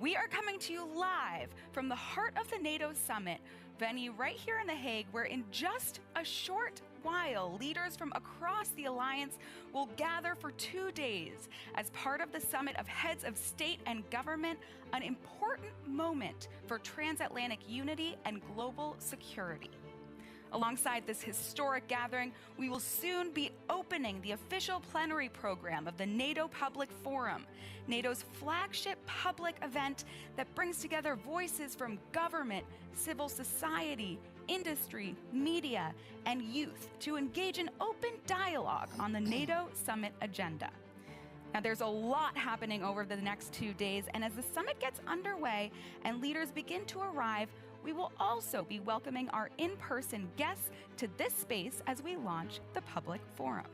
We are coming to you live from the heart of the NATO summit venue right here in The Hague, where in just a short while, leaders from across the alliance will gather for 2 days as part of the summit of heads of state and government, an important moment for transatlantic unity and global security. Alongside this historic gathering, we will soon be opening the official plenary program of the NATO Public Forum, NATO's flagship public event that brings together voices from government, civil society, industry, media, and youth to engage in open dialogue on the NATO summit agenda. Now, there's a lot happening over the next 2 days, and as the summit gets underway and leaders begin to arrive, we will also be welcoming our in-person guests to this space as we launch the public forum.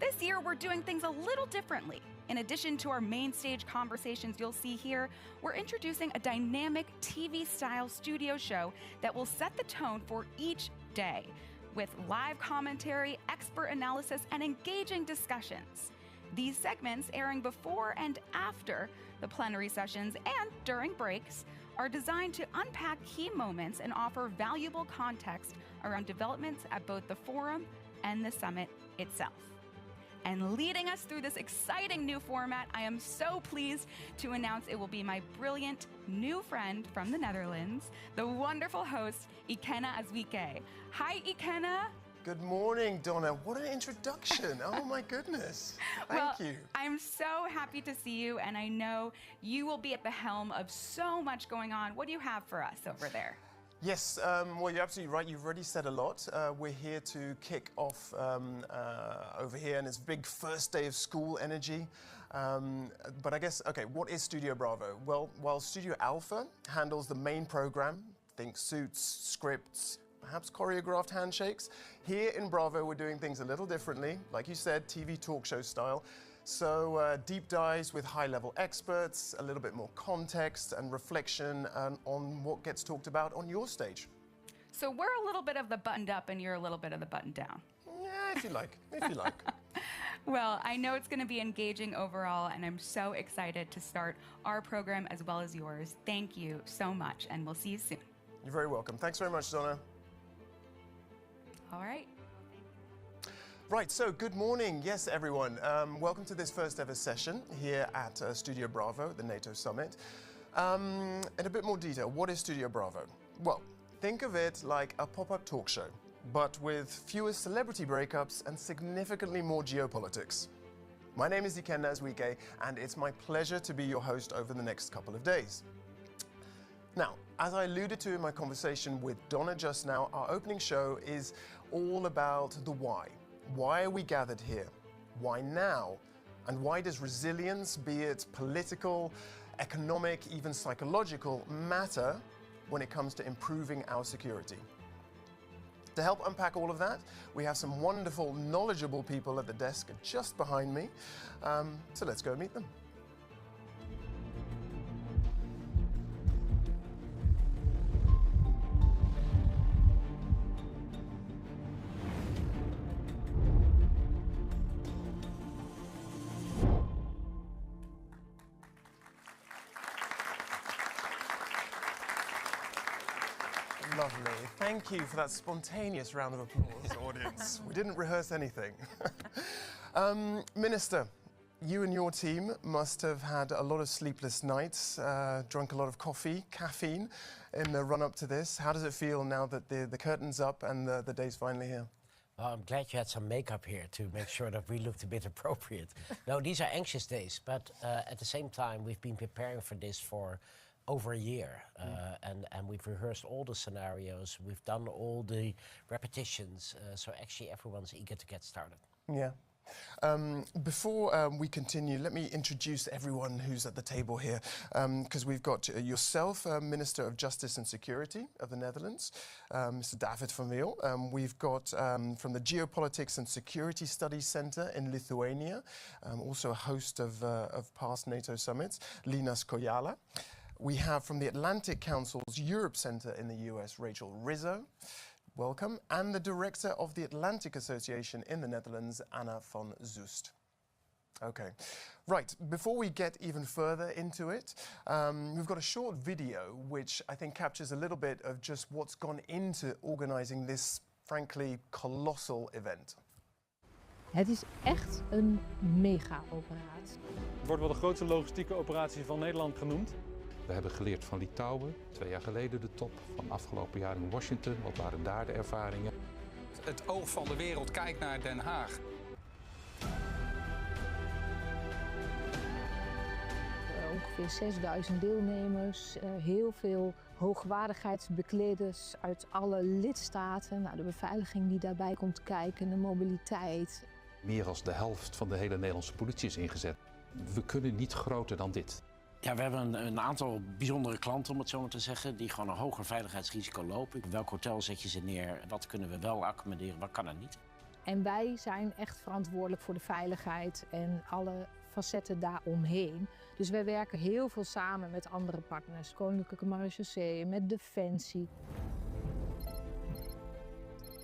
This year, we're doing things a little differently. In addition to our main stage conversations you'll see here, we're introducing a dynamic TV-style studio show that will set the tone for each day, with live commentary, expert analysis, and engaging discussions. These segments, airing before and after the plenary sessions and during breaks, are designed to unpack key moments and offer valuable context around developments at both the forum and the summit itself. And leading us through this exciting new format, I am so pleased to announce it will be my brilliant new friend from the Netherlands, the wonderful host, Ikena Azwike. Hi, Ikena. Good morning, Donna. What an introduction. Oh, my goodness. Thank you. I'm so happy to see you, and I know you will be at the helm of so much going on. What do you have for us over there? Yes, well, you're absolutely right. You've already said a lot. We're here to kick off over here, and it's big first day of school energy. But I guess, okay, what is Studio Bravo? Well, while Studio Alpha handles the main program, think suits, scripts, perhaps choreographed handshakes, here in Bravo we're doing things a little differently, like you said, TV talk show style. So deep dives with high-level experts, a little bit more context and reflection on what gets talked about on your stage. So we're a little bit of the buttoned up and you're a little bit of the buttoned down. Yeah, if you like, if you like. Well, I know it's going to be engaging overall, and I'm so excited to start our program as well as yours. Thank you so much, and we'll see you soon. You're very welcome. Thanks very much, Donna. All right. Right, so good morning. Yes, everyone. Welcome to this first ever session here at Studio Bravo, the NATO summit. In a bit more detail, what is Studio Bravo? Well, think of it like a pop-up talk show, but with fewer celebrity breakups and significantly more geopolitics. My name is Ikena Azwike, and it's my pleasure to be your host over the next couple of days. Now, as I alluded to in my conversation with Donna just now, our opening show is all about the why. Why are we gathered here? Why now? And why does resilience, be it political, economic, even psychological, matter when it comes to improving our security? To help unpack all of that, we have some wonderful, knowledgeable people at the desk just behind me. So let's go meet them. Lovely. Thank you for that spontaneous round of applause, audience. We didn't rehearse anything. Minister, you and your team must have had a lot of sleepless nights, drunk a lot of coffee, caffeine, in the run-up to this. How does it feel now that the curtain's up and the day's finally here? Well, I'm glad you had some makeup here to make sure that we looked a bit appropriate. No, these are anxious days, but at the same time, we've been preparing for this for over a year, and we've rehearsed all the scenarios, we've done all the repetitions, so actually everyone's eager to get started. Yeah. Before we continue, let me introduce everyone who's at the table here, because we've got yourself, Minister of Justice and Security of the Netherlands, Mr. David van Meel. We've got from the Geopolitics and Security Studies Center in Lithuania, also a host of past NATO summits, Linas Kojala. We have from the Atlantic Council's Europe Center in the US, Rachel Rizzo. Welcome. And the Director of the Atlantic Association in the Netherlands, Anna van Zoest. Okay. Right, before we get even further into it, we've got a short video which I think captures a little bit of just what's gone into organising this, frankly, colossal event. Het is echt een mega-operatie. Het wordt wel de grootste logistieke operatie van Nederland genoemd. We hebben geleerd van Litouwen, 2 jaar geleden de top, van afgelopen jaar in Washington. Wat waren daar de ervaringen? Het oog van de wereld kijkt naar Den Haag. Ongeveer 6000 deelnemers, heel veel hoogwaardigheidsbekleders uit alle lidstaten. Nou, de beveiliging die daarbij komt kijken, de mobiliteit. Meer dan de helft van de hele Nederlandse politie is ingezet. We kunnen niet groter dan dit. Ja, we hebben een aantal bijzondere klanten, om het zo maar te zeggen, die gewoon een hoger veiligheidsrisico lopen. Welk hotel zet je ze neer? Wat kunnen we wel accommoderen? Wat kan er niet? En wij zijn echt verantwoordelijk voor de veiligheid en alle facetten daaromheen. Dus wij werken heel veel samen met andere partners. Koninklijke Marechaussee, met defensie.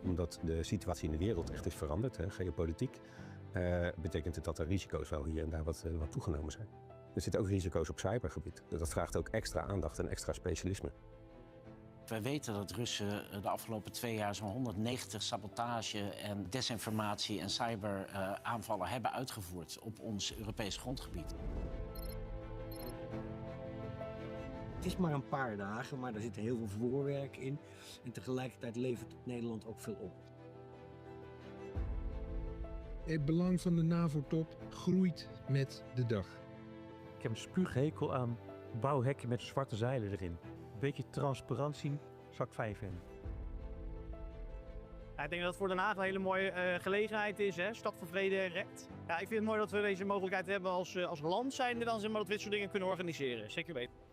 Omdat de situatie in de wereld echt is veranderd, geopolitiek, betekent het dat er risico's wel hier en daar wat toegenomen zijn. Er zitten ook risico's op cybergebied. Dat vraagt ook extra aandacht en extra specialisme. Wij weten dat Russen de afgelopen 2 jaar zo'n 190 sabotage en desinformatie en cyberaanvallen hebben uitgevoerd op ons Europees grondgebied. Het is maar een paar dagen, maar er zit heel veel voorwerk in. En tegelijkertijd levert het Nederland ook veel op. Het belang van de NAVO-top groeit met de dag. Ik heb een spuughekel aan bouwhekken met zwarte zeilen erin. Een beetje transparantie, zak 5 in. Ja, ik denk dat het voor Den Haag een hele mooie gelegenheid is, hè? Stad van vrede en recht. Ja, ik vind het mooi dat we deze mogelijkheid hebben als land zijnde dan, zeg maar, dat we dit soort dingen kunnen organiseren. Zeker weten.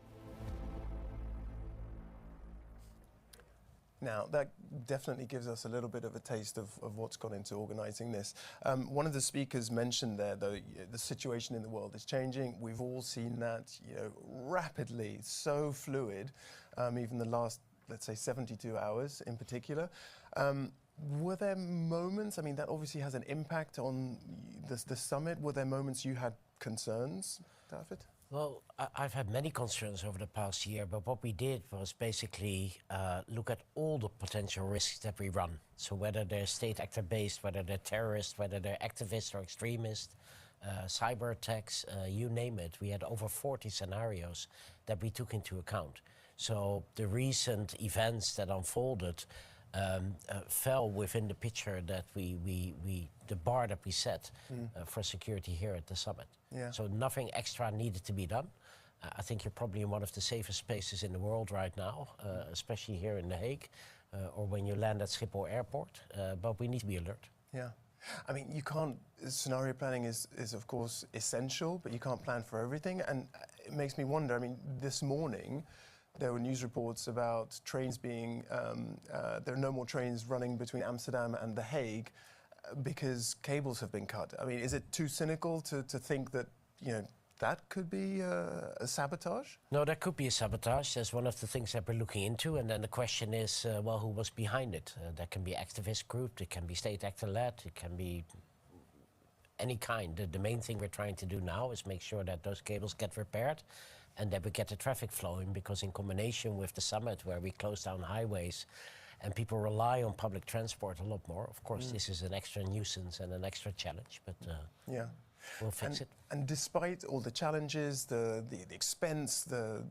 Now, that definitely gives us a little bit of a taste of what's gone into organising this. One of the speakers mentioned there, though, the situation in the world is changing. We've all seen that, rapidly, so fluid, even the last, let's say, 72 hours in particular. Were there moments, I mean, that obviously has an impact on the summit. Were there moments you had concerns, David? Well, I've had many concerns over the past year, but what we did was basically look at all the potential risks that we run. So whether they're state actor-based, whether they're terrorists, whether they're activists or extremists, cyber attacks, you name it. We had over 40 scenarios that we took into account. So the recent events that unfolded fell within the picture that the bar that we set for security here at the summit. Yeah. So nothing extra needed to be done. I think you're probably in one of the safest spaces in the world right now, especially here in The Hague, or when you land at Schiphol Airport, but we need to be alert. Yeah. I mean, you can't, scenario planning is of course essential, but you can't plan for everything. And it makes me wonder, I mean, this morning, there were news reports about trains being, there are no more trains running between Amsterdam and The Hague because cables have been cut. I mean, is it too cynical to think that, that could be a sabotage? No, that could be a sabotage. That's one of the things that we're looking into. And then the question is, well, who was behind it? That can be activist group, it can be state actor-led, it can be any kind. The main thing we're trying to do now is make sure that those cables get repaired and that we get the traffic flowing, because in combination with the summit where we close down highways and people rely on public transport a lot more, of course this is an extra nuisance and an extra challenge, but yeah. We'll fix it. And despite all the challenges, the expense, the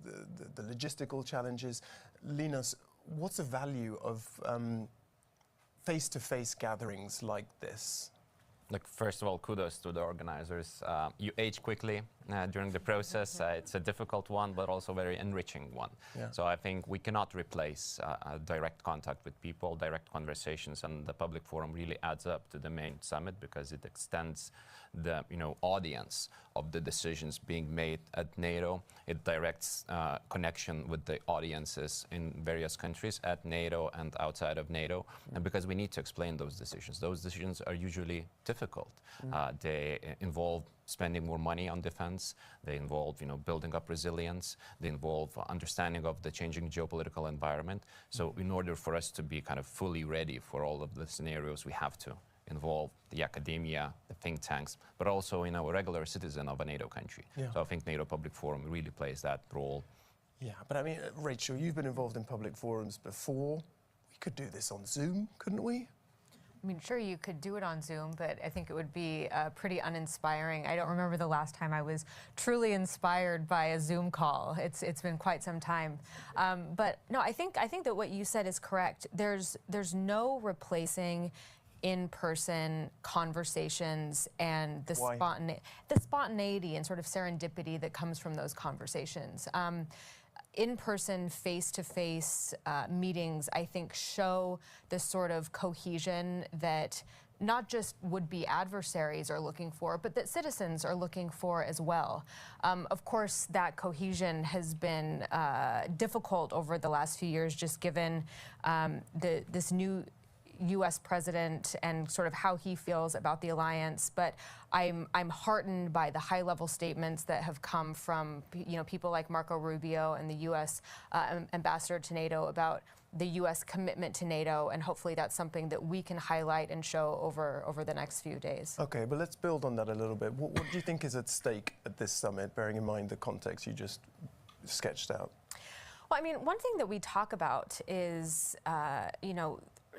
logistical challenges, Linus, what's the value of face-to-face gatherings like this? Look, first of all, kudos to the organizers. You age quickly during the process. It's a difficult one, but also very enriching one. Yeah. So I think we cannot replace direct contact with people, direct conversations, and the public forum really adds up to the main summit because it extends the audience of the decisions being made at NATO. It directs connection with the audiences in various countries at NATO and outside of NATO, and because we need to explain those decisions. Those decisions are usually difficult. They involve spending more money on defense. They involve, building up resilience. They involve understanding of the changing geopolitical environment. So in order for us to be kind of fully ready for all of the scenarios, we have to involve the academia, the think tanks, but also, a regular citizen of a NATO country. Yeah. So I think NATO Public Forum really plays that role. Yeah, but I mean, Rachel, you've been involved in public forums before. We could do this on Zoom, couldn't we? I mean, sure, you could do it on Zoom, but I think it would be pretty uninspiring. I don't remember the last time I was truly inspired by a Zoom call. It's been quite some time. But no, I think that what you said is correct. There's no replacing in-person conversations and the spontaneity and sort of serendipity that comes from those conversations. In-person, face-to-face meetings, I think, show the sort of cohesion that not just would-be adversaries are looking for, but that citizens are looking for as well. Of course, that cohesion has been difficult over the last few years, just given this new U.S. president and sort of how he feels about the alliance, but I'm heartened by the high-level statements that have come from people like Marco Rubio and the U.S. Ambassador to NATO about the U.S. commitment to NATO, and hopefully that's something that we can highlight and show over the next few days. Okay, but let's build on that a little bit. What do you think is at stake at this summit, bearing in mind the context you just sketched out? Well, I mean, one thing that we talk about is,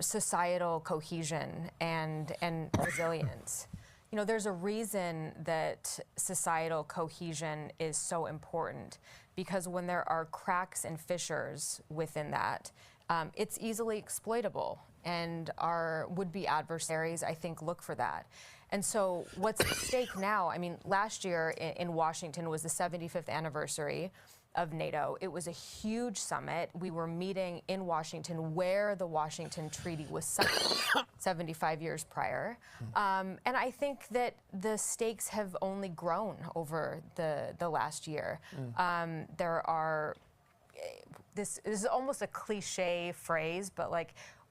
societal cohesion and resilience. There's a reason that societal cohesion is so important, because when there are cracks and fissures within that, it's easily exploitable, and our would-be adversaries, I think, look for that. And so what's at stake now, I mean, last year in Washington was the 75th anniversary of NATO. It was a huge summit. We were meeting in Washington where the Washington Treaty was signed 75 years prior. And I think that the stakes have only grown over the last year. There are, this is almost a cliche phrase, but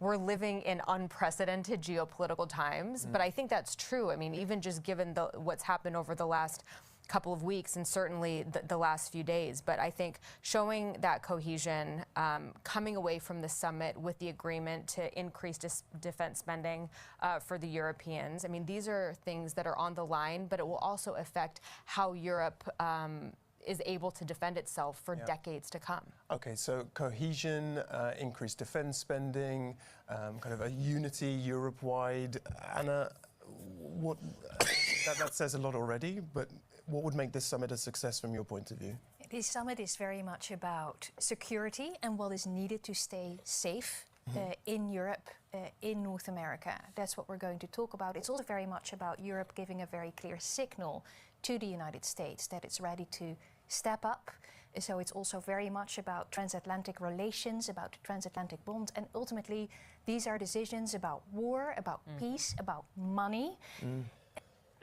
we're living in unprecedented geopolitical times. But I think that's true. I mean, even just given what's happened over the last couple of weeks and certainly the last few days. But I think showing that cohesion, coming away from the summit with the agreement to increase defense spending for the Europeans, I mean, these are things that are on the line, but it will also affect how Europe is able to defend itself for decades to come. Okay, so cohesion, increased defense spending, kind of a unity Europe-wide. Anna, that says a lot already, but what would make this summit a success from your point of view? This summit is very much about security and what is needed to stay safe in Europe, in North America. That's what we're going to talk about. It's also very much about Europe giving a very clear signal to the United States that it's ready to step up. So it's also very much about transatlantic relations, about the transatlantic bond, and ultimately these are decisions about war, about peace, about money.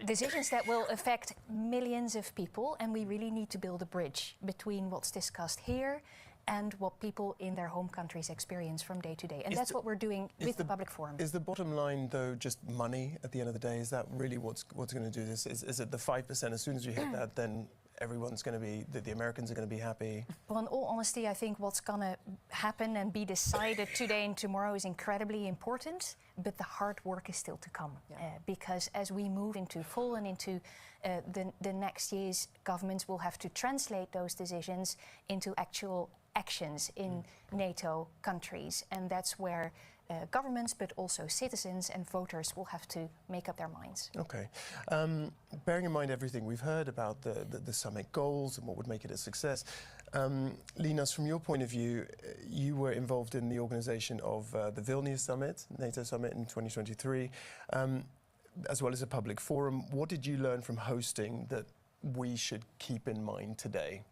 Decisions that will affect millions of people, and we really need to build a bridge between what's discussed here and what people in their home countries experience from day to day. And that's what we're doing with the public forum. Is the bottom line, though, just money at the end of the day? Is that really what's going to do this? Is it the 5%? As soon as we hit that, then everyone's going to be, the Americans are going to be happy? Well, in all honesty, I think what's going to happen and be decided today and tomorrow is incredibly important, but the hard work is still to come. Because as we move into fall and into the next years, governments will have to translate those decisions into actual actions in NATO countries. And that's where governments, but also citizens and voters will have to make up their minds. Okay. Bearing in mind everything we've heard about the summit goals and what would make it a success, Linas, from your point of view, you were involved in the organization of the Vilnius Summit, NATO Summit in 2023, as well as a public forum. What did you learn from hosting that we should keep in mind today?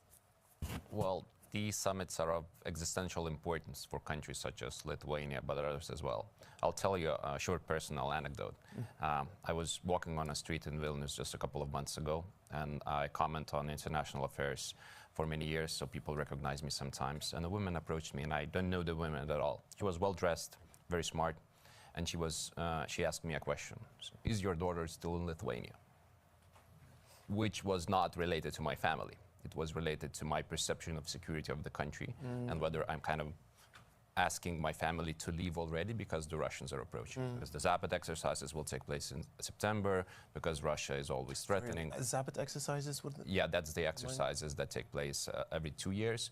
Well, these summits are of existential importance for countries such as Lithuania, but others as well. I'll tell you a short personal anecdote. I was walking on a street in Vilnius just a couple of months ago, and I comment on international affairs for many years, so people recognize me sometimes. And a woman approached me, and I don't know the woman at all. She was well-dressed, very smart, and she asked me a question. Is your daughter still in Lithuania? Which was not related to my family. It was related to my perception of security of the country and whether I'm kind of asking my family to leave already because the Russians are approaching. Because the Zapad exercises will take place in September because Russia is always threatening. Zapad exercises? Yeah, that's the exercises that take place every 2 years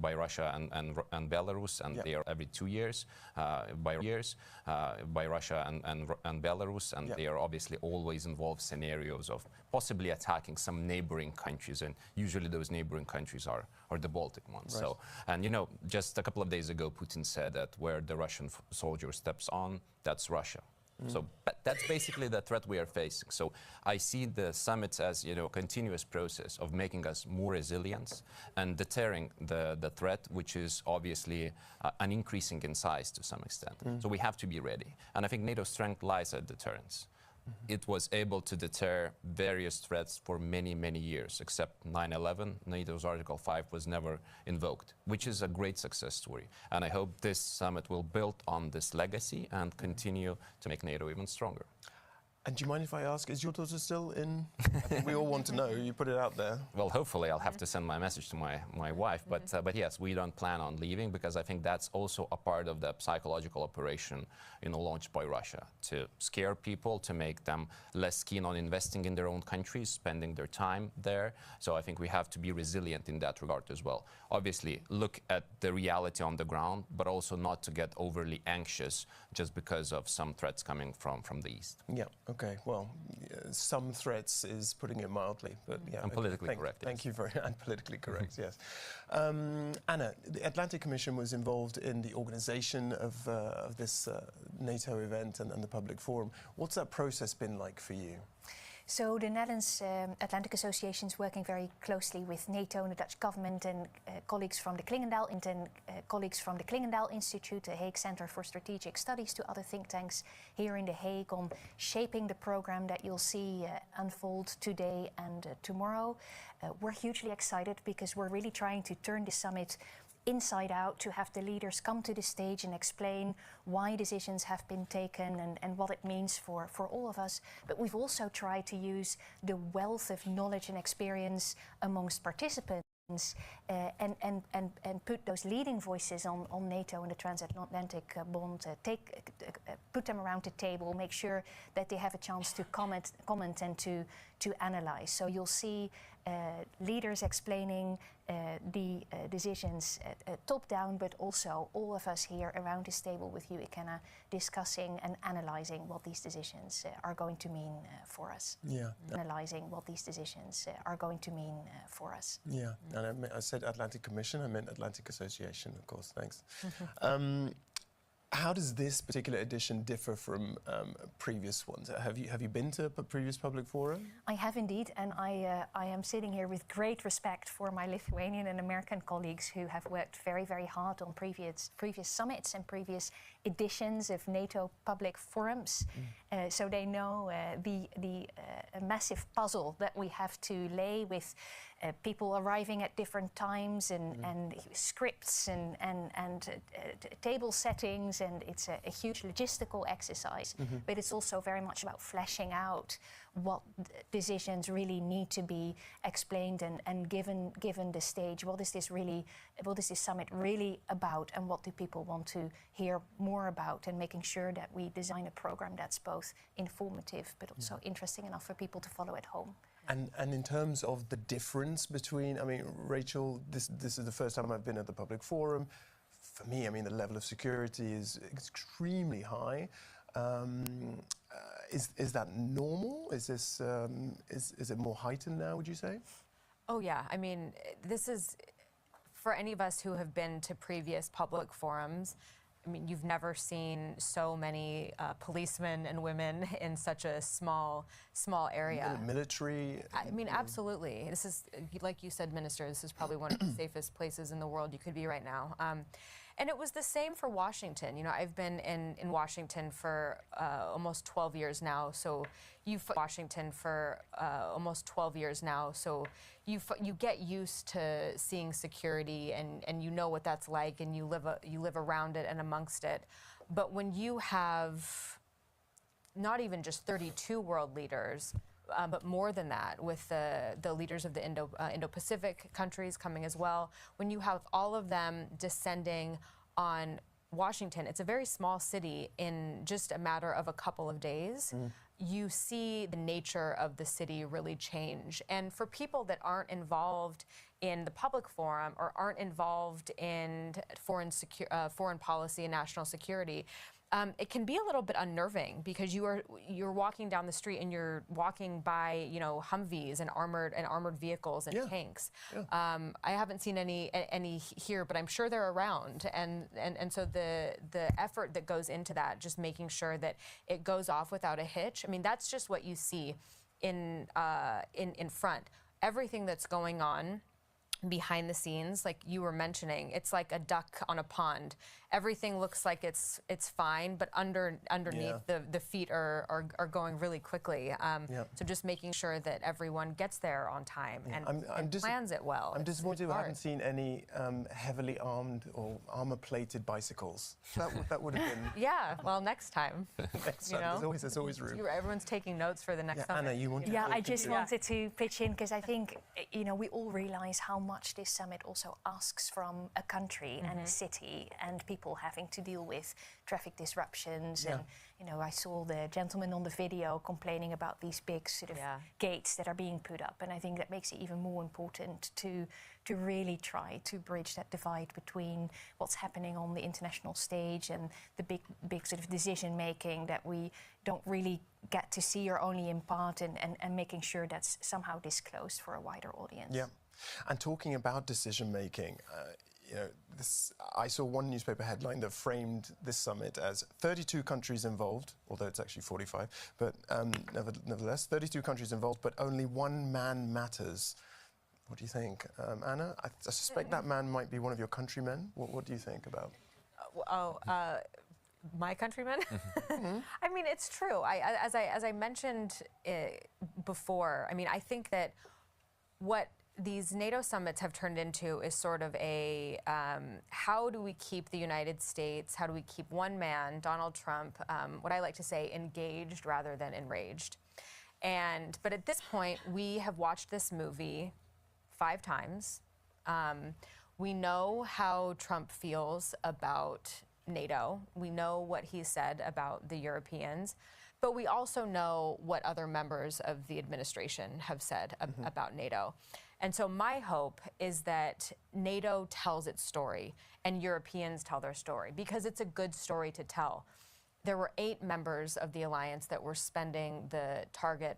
by Russia and Belarus, and they are every 2 years by Russia and Belarus, and they are obviously always involved scenarios of possibly attacking some neighboring countries, and usually those neighboring countries are the Baltic ones. Right. So, and you know, just a couple of days ago, Putin said that where the Russian soldier steps on, that's Russia. So that's basically the threat we are facing. So I see the summits as, you know, a continuous process of making us more resilient and deterring the threat, which is obviously an increasing in size to some extent. So we have to be ready. And I think NATO's strength lies at deterrence. It was able to deter various threats for many, many years, except 9/11. NATO's Article 5 was never invoked, which is a great success story. And I hope this summit will build on this legacy and continue to make NATO even stronger. And do you mind if I ask, is your daughter still in? I think we all want to know. You put it out there. Well, hopefully I'll have to send my message to my wife. But yes, we don't plan on leaving because I think that's also a part of the psychological operation, you know, launched by Russia to scare people, to make them less keen on investing in their own countries, spending their time there. So I think we have to be resilient in that regard as well. Obviously, look at the reality on the ground, but also not to get overly anxious just because of some threats coming from the east. Yeah. Okay, well, some threats is putting it mildly, but yeah. And politically correct. Thank you very much. And politically correct, yes. Anna, the Atlantic Commission was involved in the organisation of this NATO event and the public forum. What's that process been like for you? So the Netherlands Atlantic Association is working very closely with NATO and the Dutch government and colleagues from the Klingendael Institute, the Hague Center for Strategic Studies, to other think tanks here in The Hague on shaping the program that you'll see unfold today and tomorrow. We're hugely excited because we're really trying to turn the summit inside out, to have the leaders come to the stage and explain why decisions have been taken and what it means for all of us. But we've also tried to use the wealth of knowledge and experience amongst participants and put those leading voices on NATO and the transatlantic bond, put them around the table, make sure that they have a chance to comment and to analyze. So you'll see leaders explaining the decisions top down, but also all of us here around this table with you, Ikenna, discussing and analyzing what these decisions are going to mean for us. Yeah. Analyzing what these decisions are going to mean for us. Yeah, and I said Atlantic Commission, I meant Atlantic Association, of course, thanks. How does this particular edition differ from previous ones? Have you been to a previous public forum? I have indeed, and I am sitting here with great respect for my Lithuanian and American colleagues who have worked very, very hard on previous summits and previous editions of NATO public forums. So they know the massive puzzle that we have to lay with people arriving at different times and scripts and table settings, and it's a huge logistical exercise. But it's also very much about fleshing out what decisions really need to be explained and given the stage. What is this summit really about, and what do people want to hear more about, and making sure that we design a program that's both informative but also interesting enough for people to follow at home. And in terms of the difference between, I mean, Rachel, this is the first time I've been at the public forum. For me, I mean, the level of security is extremely high. Is that normal? Is this is it more heightened now, would you say? Oh yeah, I mean, this is, for any of us who have been to previous public forums, I mean, you've never seen so many policemen and women in such a small area. Military. I mean, absolutely. This is, like you said, Minister, this is probably one of the safest places in the world you could be right now. And it was the same for Washington. You know, I've been in Washington for almost 12 years now. So you get used to seeing security, and you know what that's like, and you live around it and amongst it. But when you have not even just 32 world leaders, but more than that, with the leaders of the Indo-Pacific countries coming as well, when you have all of them descending on Washington, it's a very small city. In just a matter of a couple of days, you see the nature of the city really change. And for people that aren't involved in the public forum or aren't involved in foreign policy and national security, it can be a little bit unnerving because you're walking down the street and you're walking by, you know, Humvees and armored vehicles and tanks. I haven't seen any here, but I'm sure they're around. And so the effort that goes into that, just making sure that it goes off without a hitch. I mean, that's just what you see in front. Everything that's going on behind the scenes, like you were mentioning, it's like a duck on a pond. Everything looks like it's fine, but underneath the feet are going really quickly. So just making sure that everyone gets there on time and plans it well. I'm disappointed we haven't seen any heavily armed or armor-plated bicycles. That would have been... Yeah, well, next time. Next time, there's always room. Everyone's taking notes for the next summit. Anna, you want to... Yeah, I just wanted to pitch in because I think, you know, we all realize how much this summit also asks from a country and a city and people having to deal with traffic disruptions. And, you know, I saw the gentleman on the video complaining about these big sort of gates that are being put up. And I think that makes it even more important to really try to bridge that divide between what's happening on the international stage and the big sort of decision making that we don't really get to see or only in part, and making sure that's somehow disclosed for a wider audience. Yeah. And talking about decision-making, you know, I saw one newspaper headline that framed this summit as 32 countries involved, although it's actually 45, but nevertheless, 32 countries involved, but only one man matters. What do you think? Anna, I suspect that man might be one of your countrymen. What do you think about? My countrymen? I mean, it's true. As I mentioned before, I mean, I think that what these NATO summits have turned into is sort of a how do we keep the United States, how do we keep one man, Donald Trump, what I like to say, engaged rather than enraged. But at this point, we have watched this movie 5 times. We know how Trump feels about NATO. We know what he said about the Europeans. But we also know what other members of the administration have said about NATO. And so my hope is that NATO tells its story and Europeans tell their story, because it's a good story to tell. There were 8 members of the alliance that were spending the target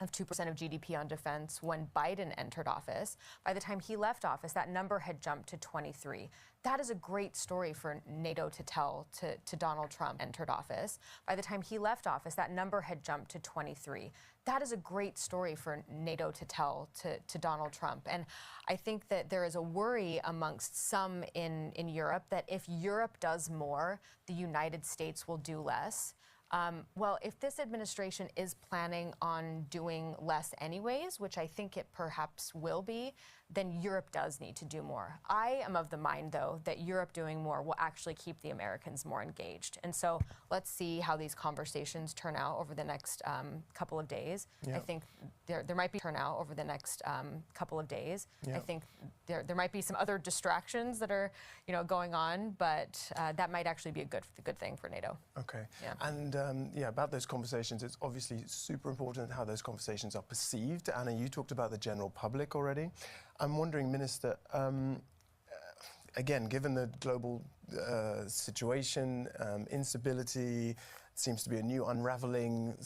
of 2% of GDP on defense when Biden entered office. By the time he left office, that number had jumped to 23. That is a great story for NATO to tell to Donald Trump entered office. By the time he left office, that number had jumped to 23. That is a great story for NATO to tell to Donald Trump. And I think that there is a worry amongst some in Europe that if Europe does more, the United States will do less. Well, if this administration is planning on doing less anyways, which I think it perhaps will be, then Europe does need to do more. I am of the mind, though, that Europe doing more will actually keep the Americans more engaged. And so let's see how these conversations turn out over the next couple of days. I think there might be turnout over the next couple of days. I think there might be some other distractions that are, you know, going on, but that might actually be a good thing for NATO. Okay. And about those conversations, it's obviously super important how those conversations are perceived. Anna, you talked about the general public already. I'm wondering, Minister, again, given the global situation, instability, seems to be a new unraveling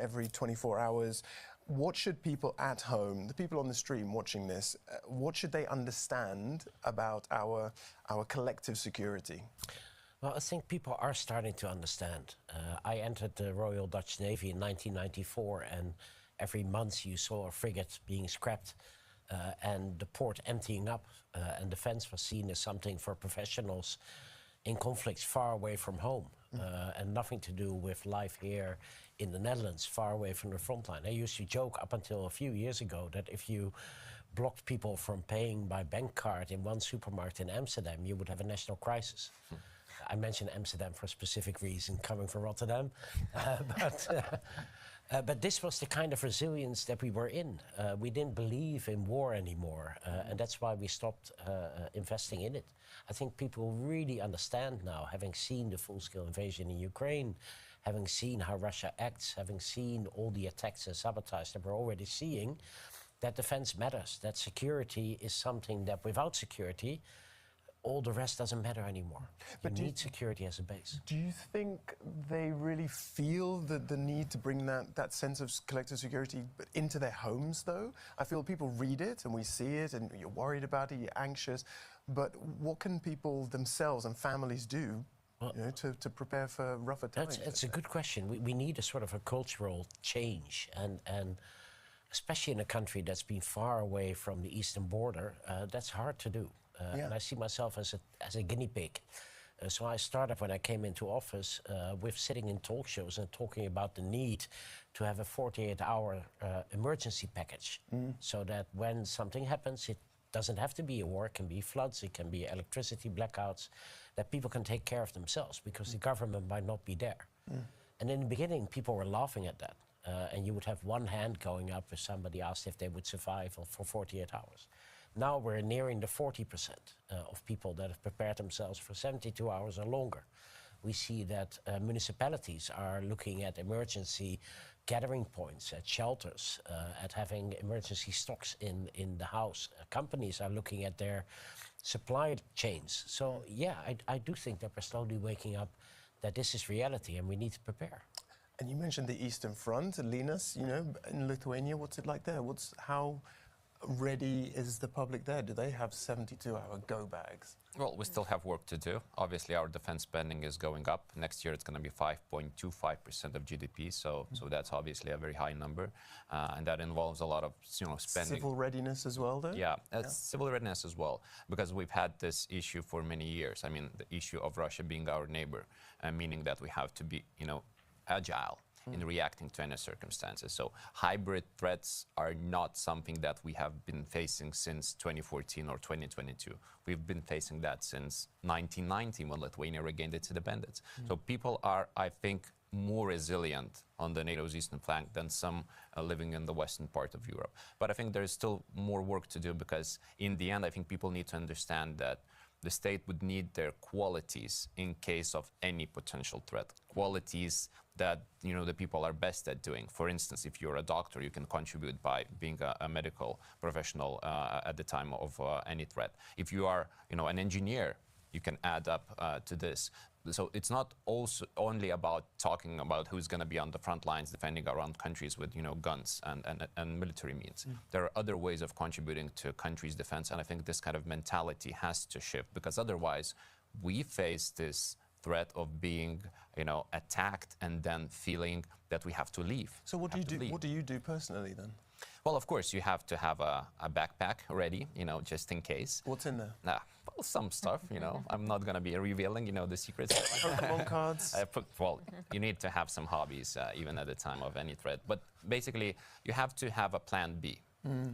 every 24 hours. What should people at home, the people on the stream watching this, what should they understand about our collective security? Well, I think people are starting to understand. I entered the Royal Dutch Navy in 1994, and every month you saw a frigate being scrapped and the port emptying up, and defense was seen as something for professionals in conflicts far away from home, and nothing to do with life here in the Netherlands, far away from the front line. I used to joke up until a few years ago that if you blocked people from paying by bank card in one supermarket in Amsterdam, you would have a national crisis. I mentioned Amsterdam for a specific reason, coming from Rotterdam. But this was the kind of resilience that we were in. We didn't believe in war anymore, and that's why we stopped investing in it. I think people really understand now, having seen the full-scale invasion in Ukraine, having seen how Russia acts, having seen all the attacks and sabotage that we're already seeing, that defense matters, that security is something that without security, all the rest doesn't matter anymore. But you need security as a base. Do you think they really feel the need to bring that sense of collective security into their homes, though? I feel people read it and we see it and you're worried about it, you're anxious. But what can people themselves and families do to prepare for rougher times? That's a good question. We need a sort of a cultural change. And especially in a country that's been far away from the eastern border, that's hard to do. And I see myself as a guinea pig. So I started when I came into office with sitting in talk shows and talking about the need to have a 48-hour emergency package. So that when something happens, it doesn't have to be a war, it can be floods, it can be electricity blackouts, that people can take care of themselves because the government might not be there. And in the beginning, people were laughing at that. And you would have one hand going up if somebody asked if they would survive for 48 hours. Now we're nearing the 40% of people that have prepared themselves for 72 hours or longer. We see that municipalities are looking at emergency gathering points, at shelters, at having emergency stocks in the house. Companies are looking at their supply chains. So yeah, I do think that we're slowly waking up that this is reality and we need to prepare. And you mentioned the Eastern Front, Linas, in Lithuania, what's it like there? How ready is the public there? Do they have 72-hour go bags? Well, we still have work to do. Obviously, our defense spending is going up. Next year, it's going to be 5.25% of GDP, so that's obviously a very high number, and that involves a lot of spending. Civil readiness as well, though? Yeah, civil readiness as well, because we've had this issue for many years. I mean, the issue of Russia being our neighbor, meaning that we have to be, agile in reacting to any circumstances. So hybrid threats are not something that we have been facing since 2014 or 2022. We've been facing that since 1990 when Lithuania regained its independence. So people are, I think, more resilient on the NATO's eastern flank than some living in the western part of Europe. But I think there is still more work to do because in the end, I think people need to understand that the state would need their qualities in case of any potential threat. Qualities that the people are best at doing. For instance, if you're a doctor, you can contribute by being a medical professional at the time of any threat. If you are an engineer, you can add up to this. So it's not also only about talking about who's going to be on the front lines defending our own countries with guns and military means. There are other ways of contributing to countries' defense, and I think this kind of mentality has to shift because otherwise we face this threat of being attacked and then feeling that we have to leave. So what do you do? What do you do personally then? Well, of course, you have to have a backpack ready, just in case. What's in there? Well, some stuff, I'm not going to be revealing, the secrets. Pokemon cards? Well, you need to have some hobbies, even at the time of any threat. But basically, you have to have a plan B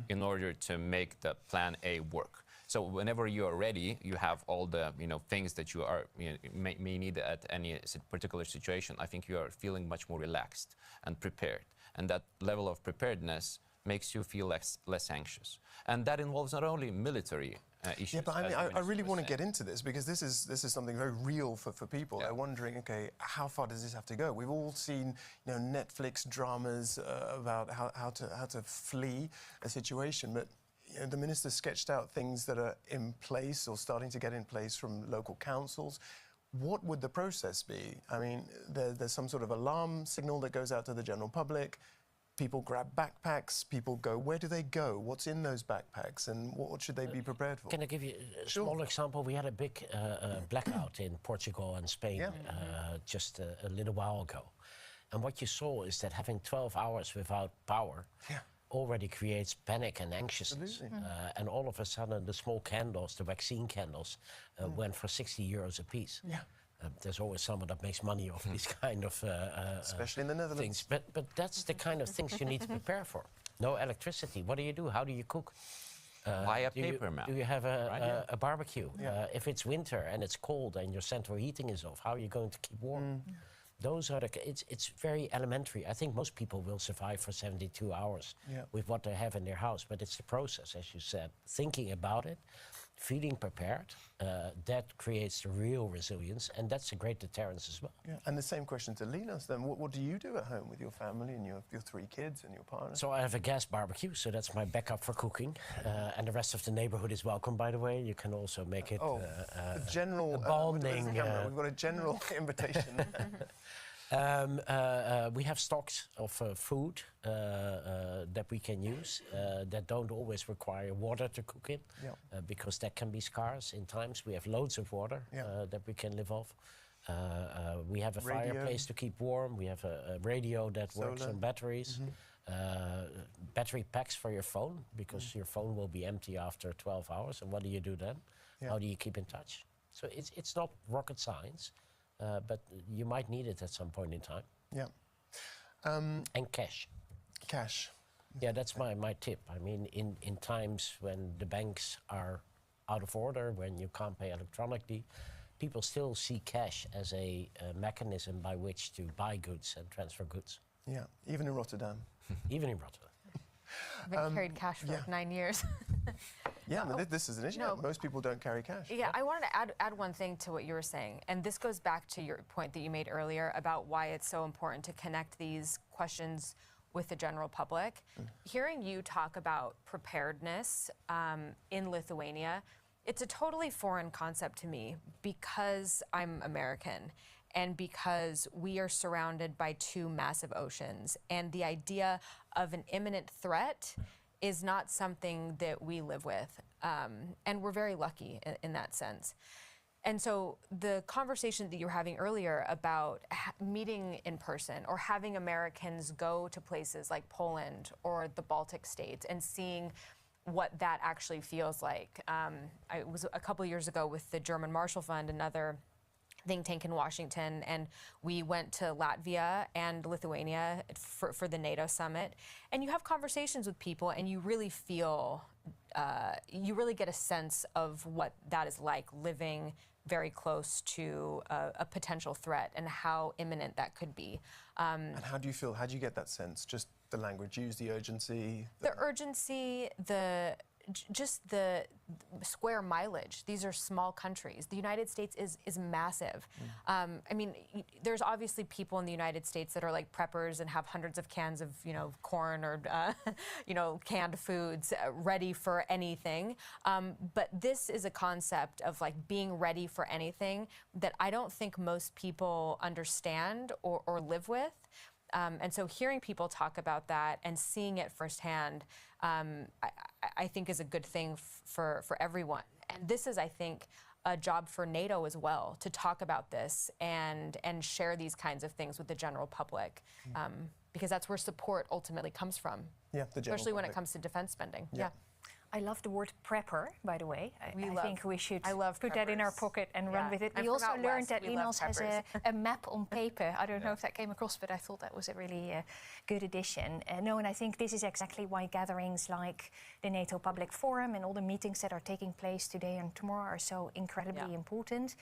in order to make the plan A work. So whenever you are ready, you have all the things that you are may need at any particular situation. I think you are feeling much more relaxed and prepared, and that level of preparedness makes you feel less anxious, and that involves not only military issues. Yeah, but I really want to get into this because this is something very real for people. They're wondering, okay, how far does this have to go? We've all seen Netflix dramas about how to flee a situation, but the minister sketched out things that are in place or starting to get in place from local councils. What would the process be? I mean, there's some sort of alarm signal that goes out to the general public. People grab backpacks, people go. Where do they go? What's in those backpacks and what should they be prepared for? Can I give you a small example? We had a big blackout in Portugal and Spain just a little while ago. And what you saw is that having 12 hours without power already creates panic and anxiousness. And all of a sudden, the small candles, the vaccine candles, went for €60 a piece. There's always someone that makes money off these kind of especially in the Netherlands. Things. But that's the kind of things you need to prepare for. No electricity. What do you do? How do you cook? Buy a paper map. Do you have a barbecue? If it's winter and it's cold and your central heating is off, how are you going to keep warm? Those are it's very elementary. I think most people will survive for 72 hours with what they have in their house, but it's the process, as you said, thinking about it, feeling prepared, that creates the real resilience, and that's a great deterrence as well. Yeah. And the same question to Linus then, what do you do at home with your family and your 3 kids and your partner? So I have a gas barbecue, so that's my backup for cooking, and the rest of the neighborhood is welcome, by the way. You can also make it a general a bonding. We've got a general invitation. We have stocks of food that we can use that don't always require water to cook in, because that can be scarce in times. We have loads of water that we can live off. We have a fireplace to keep warm. We have a radio that works on batteries. Battery packs for your phone, because your phone will be empty after 12 hours. And what do you do then? How do you keep in touch? So it's not rocket science. But you might need it at some point in time. Yeah. And cash. Cash. Yeah, that's my tip. I mean, in times when the banks are out of order, when you can't pay electronically, people still see cash as a mechanism by which to buy goods and transfer goods. Yeah, even in Rotterdam. Even in Rotterdam. I've been carried cash for like 9 years. Yeah, this is an issue. No. Most people don't carry cash. Yeah, I wanted to add one thing to what you were saying, and this goes back to your point that you made earlier about why it's so important to connect these questions with the general public. Hearing you talk about preparedness in Lithuania, it's a totally foreign concept to me because I'm American and because we are surrounded by 2 massive oceans, and the idea of an imminent threat is not something that we live with, and we're very lucky in that sense. And so the conversation that you were having earlier about meeting in person or having Americans go to places like Poland or the Baltic states and seeing what that actually feels like. I was a couple years ago with the German Marshall Fund, another think tank in Washington, and we went to Latvia and Lithuania for the NATO summit. And you have conversations with people and you really feel, you really get a sense of what that is like, living very close to a potential threat and how imminent that could be. And how do you feel? How do you get that sense? Just the language used, the urgency? The urgency, just the square mileage. These are small countries. The United States is massive. I mean, there's obviously people in the United States that are like preppers and have hundreds of cans of, corn or, canned foods ready for anything. But this is a concept of like being ready for anything that I don't think most people understand or live with. And so hearing people talk about that and seeing it firsthand, I think is a good thing for everyone. And this is, I think, a job for NATO as well, to talk about this and share these kinds of things with the general public, because that's where support ultimately comes from, especially when it comes to defense spending. Yeah. I love the word prepper, by the way. I think we should put that in our pocket and run with it. And we also learned that we love Linus has a map on paper. I don't know if that came across, but I thought that was a really good addition. And I think this is exactly why gatherings like the NATO Public Forum and all the meetings that are taking place today and tomorrow are so incredibly important.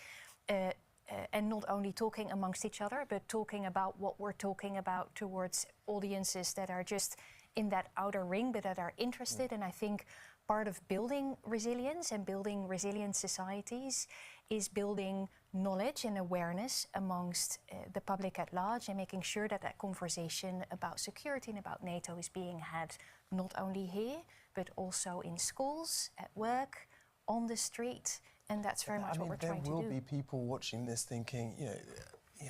And not only talking amongst each other, but talking about what we're talking about towards audiences that are just in that outer ring, but that are interested. And I think part of building resilience and building resilient societies is building knowledge and awareness amongst the public at large, and making sure that that conversation about security and about NATO is being had not only here, but also in schools, at work, on the street. And that's very much what we're trying to do. There will be people watching this thinking,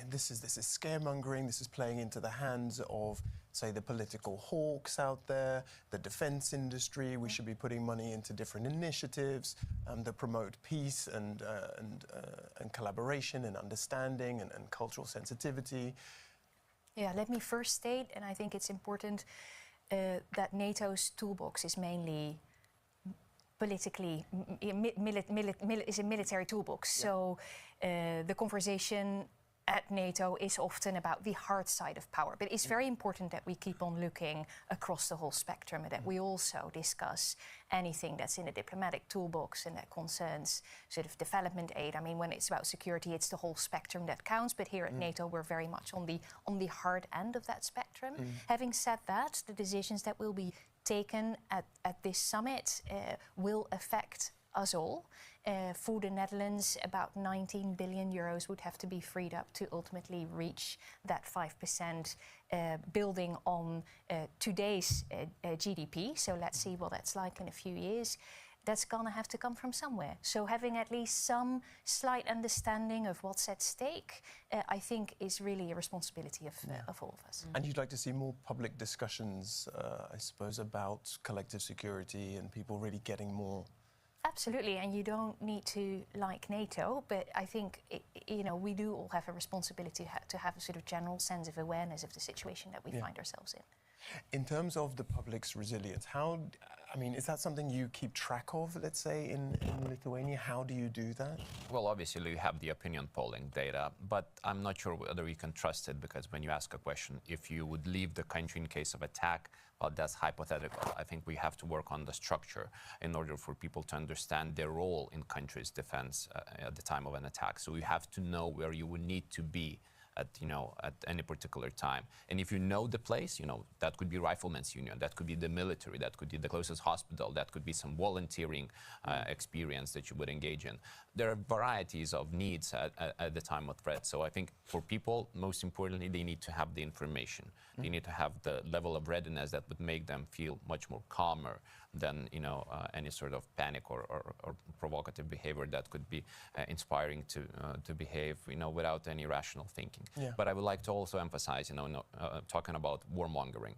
this is scaremongering, this is playing into the hands of, say, the political hawks out there, the defense industry. We should be putting money into different initiatives that promote peace and collaboration and understanding and cultural sensitivity. Yeah, let me first state, and I think it's important, that NATO's toolbox is mainly politically, is a military toolbox. Yeah. So the conversation at NATO is often about the hard side of power. But it's very important that we keep on looking across the whole spectrum and that we also discuss anything that's in the diplomatic toolbox and that concerns sort of development aid. I mean, when it's about security, it's the whole spectrum that counts. But here at NATO, we're very much on the hard end of that spectrum. Having said that, the decisions that will be taken at this summit will affect us all. For the Netherlands, about 19 billion euros would have to be freed up to ultimately reach that 5%, building on today's GDP. So let's see what that's like in a few years. That's gonna have to come from somewhere. So having at least some slight understanding of what's at stake, I think is really a responsibility of all of us. And you'd like to see more public discussions, I suppose, about collective security and people really getting more. Absolutely, and you don't need to like NATO, but I think we do all have a responsibility to have a sort of general sense of awareness of the situation that we find ourselves in. In terms of the public's resilience, is that something you keep track of, let's say, in Lithuania? How do you do that? Well, obviously you have the opinion polling data, but I'm not sure whether you can trust it, because when you ask a question, if you would leave the country in case of attack, well, that's hypothetical. I think we have to work on the structure in order for people to understand their role in country's defense at the time of an attack. So you have to know where you would need to be at any particular time. And if you know the place, that could be Riflemen's Union, that could be the military, that could be the closest hospital, that could be some volunteering experience that you would engage in. There are varieties of needs at the time of threat. So I think for people, most importantly, they need to have the information. They need to have the level of readiness that would make them feel much more calmer than any sort of panic or provocative behavior that could be inspiring to behave without any rational thinking. Yeah. But I would like to also emphasize, talking about warmongering,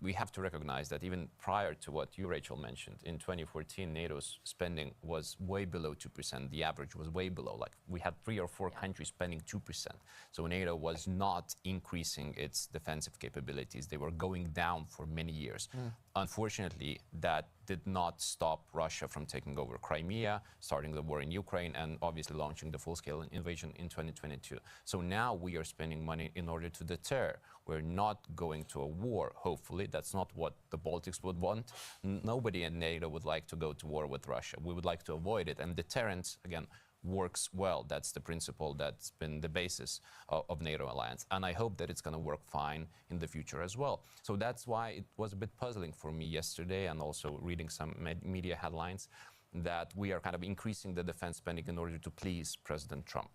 we have to recognize that even prior to what you, Rachel, mentioned, in 2014, NATO's spending was way below 2%. The average was way below. Like, we had 3 or 4 countries spending 2%. So NATO was not increasing its defensive capabilities. They were going down for many years. Unfortunately, that did not stop Russia from taking over Crimea, starting the war in Ukraine, and obviously launching the full-scale invasion in 2022. So now we are spending money in order to deter. We're not going to a war, hopefully. That's not what the Baltics would want. Nobody in NATO would like to go to war with Russia. We would like to avoid it. And deterrence, again, works well. That's the principle that's been the basis of NATO alliance. And I hope that it's going to work fine in the future as well. So that's why it was a bit puzzling for me yesterday, and also reading some media headlines, that we are kind of increasing the defense spending in order to please President Trump.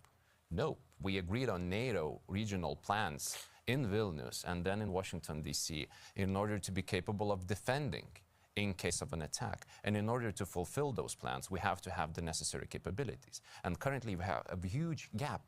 No, we agreed on NATO regional plans in Vilnius and then in Washington, D.C., in order to be capable of defending in case of an attack. And in order to fulfill those plans, we have to have the necessary capabilities. And currently we have a huge gap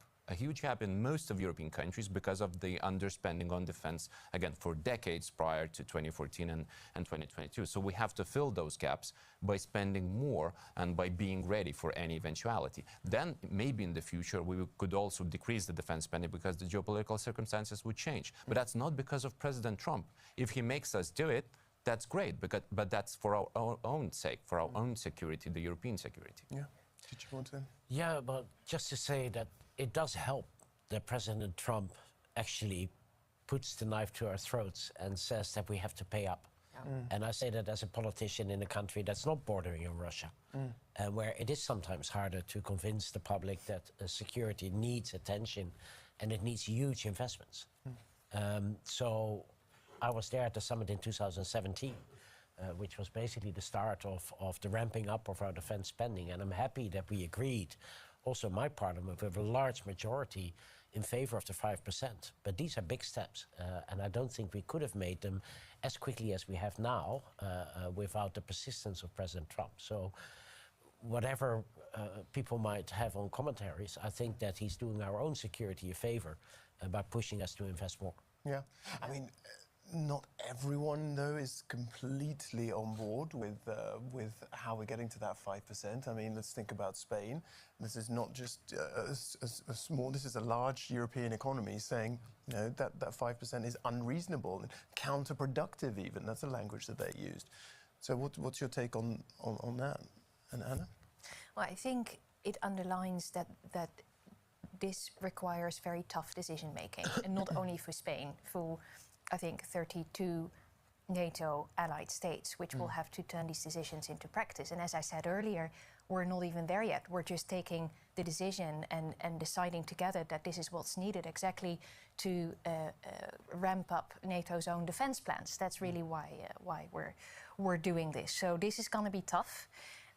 in most of European countries because of the underspending on defense, again, for decades prior to 2014 and 2022. So we have to fill those gaps by spending more and by being ready for any eventuality. Then maybe in the future we could also decrease the defense spending because the geopolitical circumstances would change. But that's not because of President Trump. If he makes us do it, that's great, but that's for our own sake, for our own security, the European security. Yeah. Did you want to? Yeah, but just to say that it does help that President Trump actually puts the knife to our throats and says that we have to pay up. And I say that as a politician in a country that's not bordering on Russia, and where it is sometimes harder to convince the public that security needs attention and it needs huge investments. So I was there at the summit in 2017, which was basically the start of the ramping up of our defense spending. And I'm happy that we agreed, also my parliament, with a large majority in favor of the 5%. But these are big steps, and I don't think we could have made them as quickly as we have now without the persistence of President Trump. So whatever people might have on commentaries, I think that he's doing our own security a favor by pushing us to invest more. Yeah, I mean, not everyone, though, is completely on board with how we're getting to that 5%. I mean, let's think about Spain. This is not just a small, this is a large European economy saying, that 5% is unreasonable and counterproductive even. That's the language that they used. So what's your take on that? And Anna? Well, I think it underlines that this requires very tough decision making, and not only for Spain, for I think 32 NATO allied states, which will have to turn these decisions into practice. And as I said earlier, we're not even there yet. We're just taking the decision and deciding together that this is what's needed exactly to ramp up NATO's own defense plans. That's really why we're doing this. So this is going to be tough.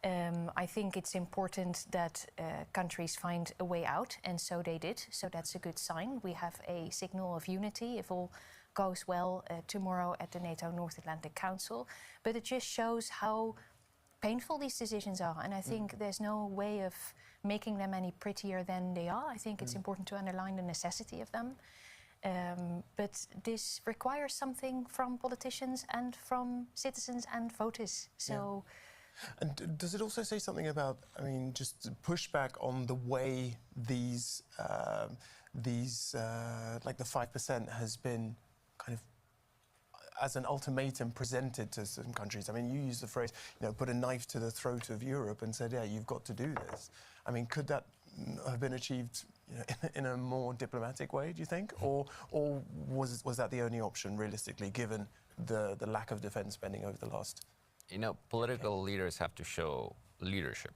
I think it's important that countries find a way out, and so they did. So that's a good sign. We have a signal of unity if all goes well tomorrow at the NATO North Atlantic Council. But it just shows how painful these decisions are, and I think there's no way of making them any prettier than they are. I think it's important to underline the necessity of them. But this requires something from politicians and from citizens and voters. So. And does it also say something about, I mean, just pushback on the way these like the 5% has been kind of as an ultimatum presented to some countries? I mean, you used the phrase, you know, put a knife to the throat of Europe and said, yeah, you've got to do this. I mean, could that have been achieved, you know, in a more diplomatic way, do you think? Or was that the only option, realistically, given the lack of defence spending over the last... You know, political leaders have to show leadership,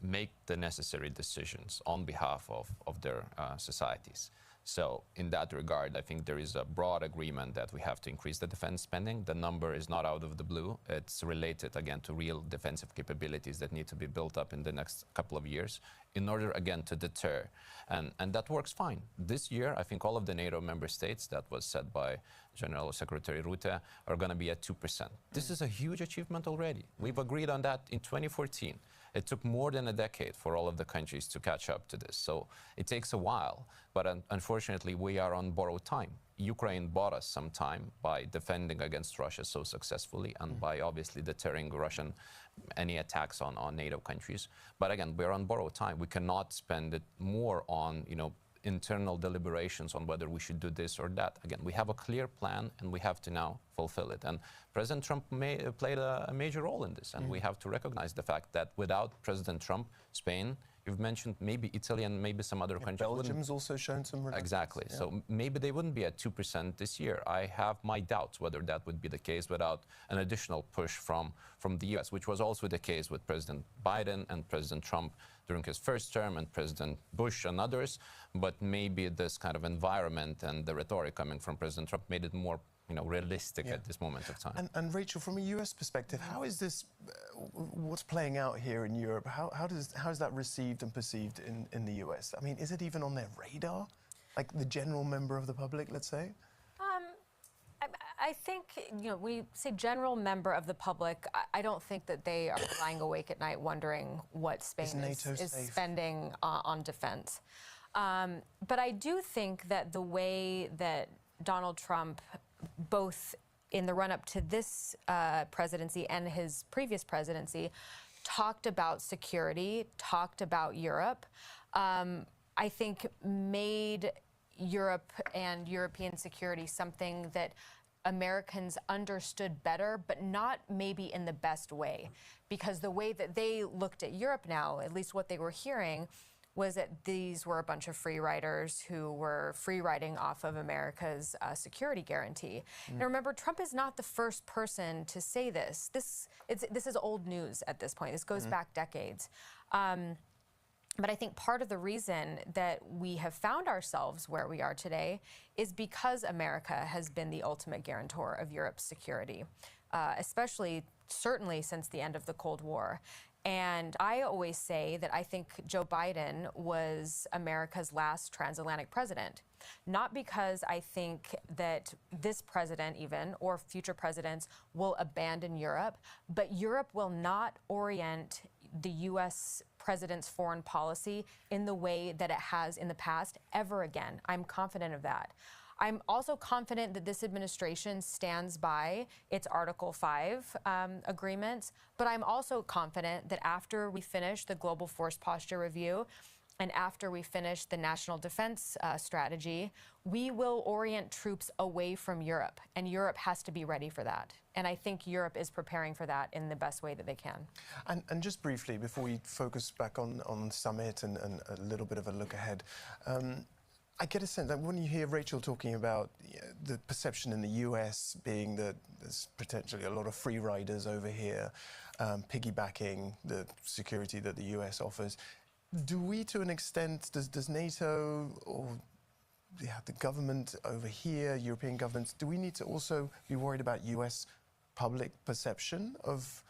make the necessary decisions on behalf of their societies. So in that regard, I think there is a broad agreement that we have to increase the defense spending. The number is not out of the blue. It's related, again, to real defensive capabilities that need to be built up in the next couple of years in order, again, to deter. And that works fine. This year, I think all of the NATO member states, that was said by General Secretary Rutte, are going to be at 2%. This is a huge achievement already. We've agreed on that in 2014. It took more than a decade for all of the countries to catch up to this. So it takes a while, but unfortunately, we are on borrowed time. Ukraine bought us some time by defending against Russia so successfully and by obviously deterring any attacks on NATO countries. But again, we're on borrowed time. We cannot spend it more on, you know, internal deliberations on whether we should do this or that. Again, we have a clear plan and we have to now fulfill it. And President Trump played a major role in this. And we have to recognize the fact that without President Trump, Spain, you've mentioned maybe Italy and maybe some other countries. Belgium's also shown some reductions. Exactly. Yeah. So maybe they wouldn't be at 2% this year. I have my doubts whether that would be the case without an additional push from the US, which was also the case with President Biden and President Trump during his first term and President Bush and others. But maybe this kind of environment and the rhetoric coming from President Trump made it more, you know, realistic at this moment of time. And Rachel, from a US perspective, how is this, what's playing out here in Europe, how is that received and perceived in the US? I mean, is it even on their radar? Like the general member of the public, let's say? I think, you know, we say general member of the public, I don't think that they are lying awake at night wondering what Spain is spending on defense. But I do think that the way that Donald Trump, both in the run-up to this presidency and his previous presidency, talked about security, talked about Europe, I think made Europe and European security something that Americans understood better, but not maybe in the best way. Because the way that they looked at Europe now, at least what they were hearing, was that these were a bunch of free riders who were free riding off of America's security guarantee. And remember, Trump is not the first person to say this. This is old news at this point. This goes back decades. But I think part of the reason that we have found ourselves where we are today is because America has been the ultimate guarantor of Europe's security, especially, certainly since the end of the Cold War. And I always say that I think Joe Biden was America's last transatlantic president. Not because I think that this president even, or future presidents, will abandon Europe, but Europe will not orient the U.S. president's foreign policy in the way that it has in the past ever again. I'm confident of that. I'm also confident that this administration stands by its Article 5 agreements, but I'm also confident that after we finish the Global Force Posture Review, and after we finish the national defense strategy, we will orient troops away from Europe, and Europe has to be ready for that. And I think Europe is preparing for that in the best way that they can. And just briefly, before we focus back on the summit and a little bit of a look ahead, I get a sense that when you hear Rachel talking about the perception in the US being that there's potentially a lot of free riders over here, piggybacking the security that the US offers, do we, to an extent, does NATO or the government over here, European governments, do we need to also be worried about US public perception of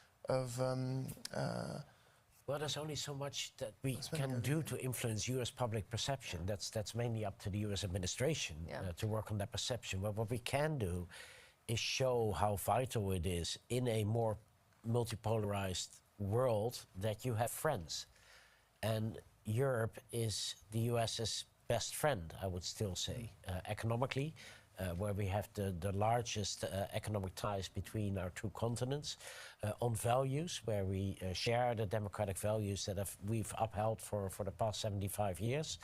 well, there's only so much that we can do to influence U.S. public perception. That's mainly up to the U.S. administration to work on that perception. But what we can do is show how vital it is in a more multipolarized world that you have friends. And Europe is the U.S.'s best friend, I would still say, economically, where we have the largest economic ties between our two continents, on values, where we share the democratic values that we've upheld for the past 75 years.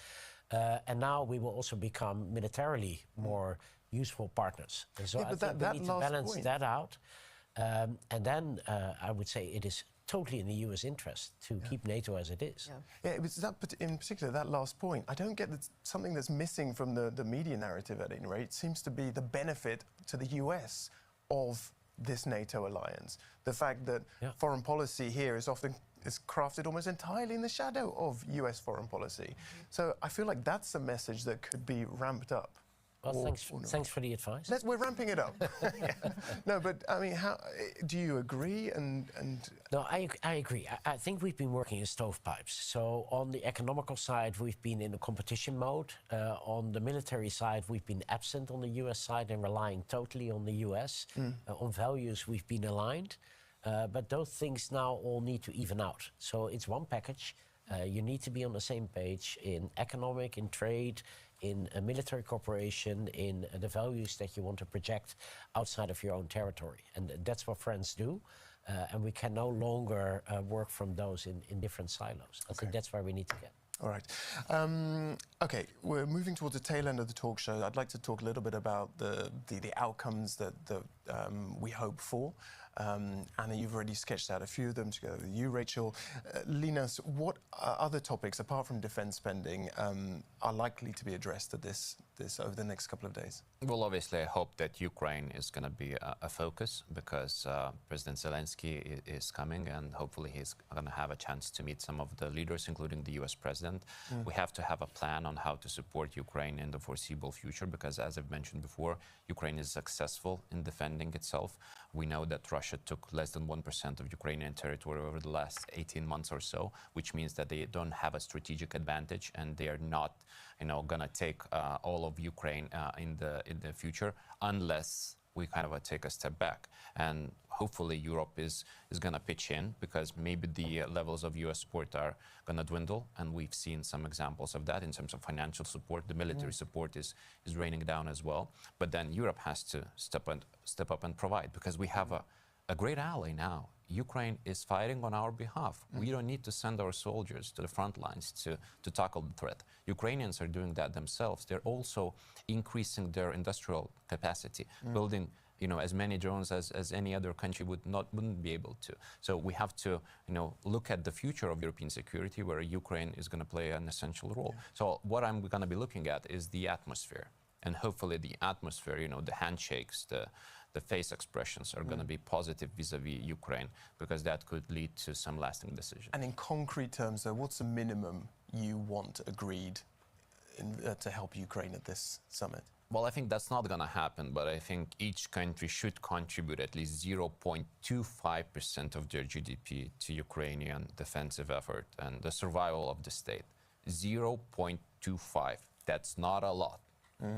And now we will also become militarily more useful partners. And so I think we need to balance that out. And then I would say it is totally in the US interest to keep NATO as it is. Yeah, it was that, in particular, that last point. I don't get that something that's missing from the media narrative at any rate seems to be the benefit to the US of this NATO alliance. The fact that foreign policy here is often crafted almost entirely in the shadow of US foreign policy. So I feel like that's a message that could be ramped up. Well, thanks for the advice. We're ramping it up. No, but I mean, how do you agree? No, I agree. I think we've been working in stovepipes. So on the economical side, we've been in a competition mode. On the military side, we've been absent on the US side and relying totally on the US. On values, we've been aligned. But those things now all need to even out. So it's one package. You need to be on the same page in economic, in trade, in a military cooperation, in the values that you want to project outside of your own territory. And that's what friends do. And we can no longer work from those in different silos. I think that's where we need to get. All right. OK, we're moving towards the tail end of the talk show. I'd like to talk a little bit about the outcomes that we hope for. Anna, you've already sketched out a few of them together with you, Rachel. Linus, what other topics, apart from defence spending, are likely to be addressed at this over the next couple of days? Well, obviously, I hope that Ukraine is going to be a focus because President Zelensky is coming and hopefully he's going to have a chance to meet some of the leaders, including the US president. We have to have a plan on how to support Ukraine in the foreseeable future because, as I've mentioned before, Ukraine is successful in defending itself. We know that Russia took less than 1% of Ukrainian territory over the last 18 months or so, which means that they don't have a strategic advantage and they are not, going to take all of Ukraine in the future unless we kind of take a step back. And hopefully Europe is going to pitch in because maybe the levels of US support are going to dwindle. And we've seen some examples of that in terms of financial support. The military support is raining down as well. But then Europe has to step up and provide because we have a great ally now. Ukraine is fighting on our behalf. We don't need to send our soldiers to the front lines to tackle the threat. Ukrainians are doing that themselves. They're also increasing their industrial capacity, building as many drones as any other country wouldn't be able to. So we have to look at the future of European security where Ukraine is going to play an essential role. So what I'm going to be looking at is the atmosphere. And hopefully the atmosphere, the handshakes, the face expressions are going to be positive vis-a-vis Ukraine because that could lead to some lasting decisions. And in concrete terms, though, what's the minimum you want agreed to help Ukraine at this summit? Well, I think that's not going to happen, but I think each country should contribute at least 0.25% of their GDP to Ukrainian defensive effort and the survival of the state. 0.25. That's not a lot.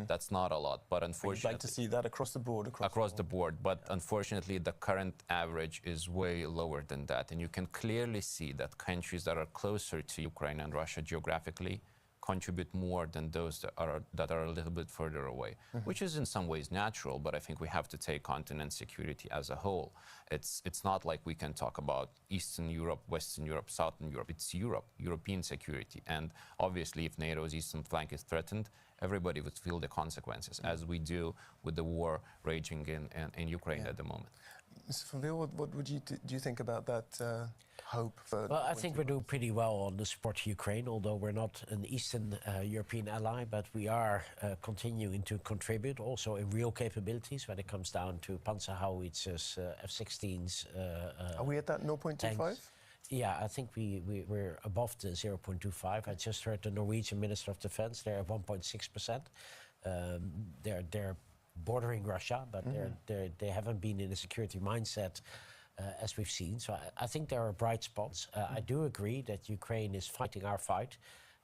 That's not a lot, but unfortunately... I'd like to see that across the board. Across the board, but unfortunately the current average is way lower than that. And you can clearly see that countries that are closer to Ukraine and Russia geographically contribute more than those that are a little bit further away, which is in some ways natural, but I think we have to take continent security as a whole. It's not like we can talk about Eastern Europe, Western Europe, Southern Europe. It's Europe, European security. And obviously, if NATO's eastern flank is threatened, everybody would feel the consequences, as we do with the war raging in Ukraine at the moment. Mr. Van Wil, what would do you think about that hope for? Well, I think we're doing pretty well on the support to Ukraine, although we're not an Eastern European ally, but we are continuing to contribute also in real capabilities when it comes down to Panzer howitzers, F-16s. Are we at that 0.25? Yeah, I think we're above the 0.25. I just heard the Norwegian Minister of Defense, they're at 1.6%. They're bordering Russia, but they haven't been in a security mindset as we've seen. So I think there are bright spots. I do agree that Ukraine is fighting our fight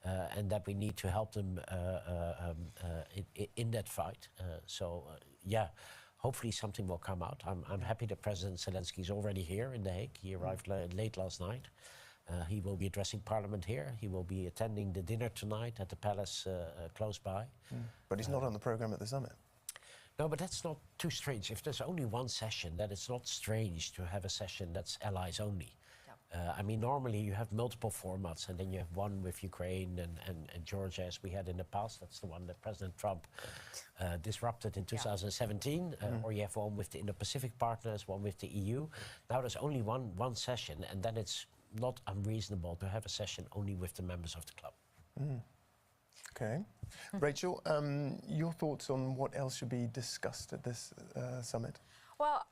and that we need to help them in that fight. Yeah, hopefully something will come out. I'm happy that President Zelensky is already here in The Hague. He arrived late last night. He will be addressing Parliament here. He will be attending the dinner tonight at the palace close by. But he's not on the programme at the summit. No, but that's not too strange. If there's only one session, then it's not strange to have a session that's allies only. I mean, normally you have multiple formats, and then you have one with Ukraine and Georgia, as we had in the past. That's the one that President Trump disrupted in 2017. Or you have one with the Indo-Pacific partners, one with the EU. Now there's only one session, and then it's not unreasonable to have a session only with the members of the club. Okay. Rachel, your thoughts on what else should be discussed at this summit? Well,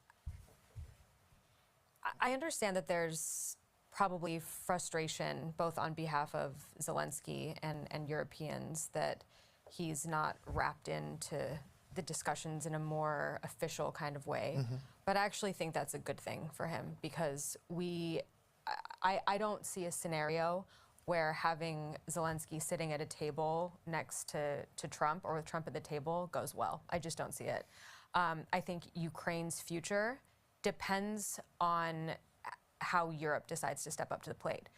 I understand that there's probably frustration both on behalf of Zelensky and Europeans that he's not wrapped into the discussions in a more official kind of way. But I actually think that's a good thing for him, because I don't see a scenario where having Zelensky sitting at a table next to Trump or with Trump at the table goes well. I just don't see it. I think Ukraine's future depends on how Europe decides to step up to the plate.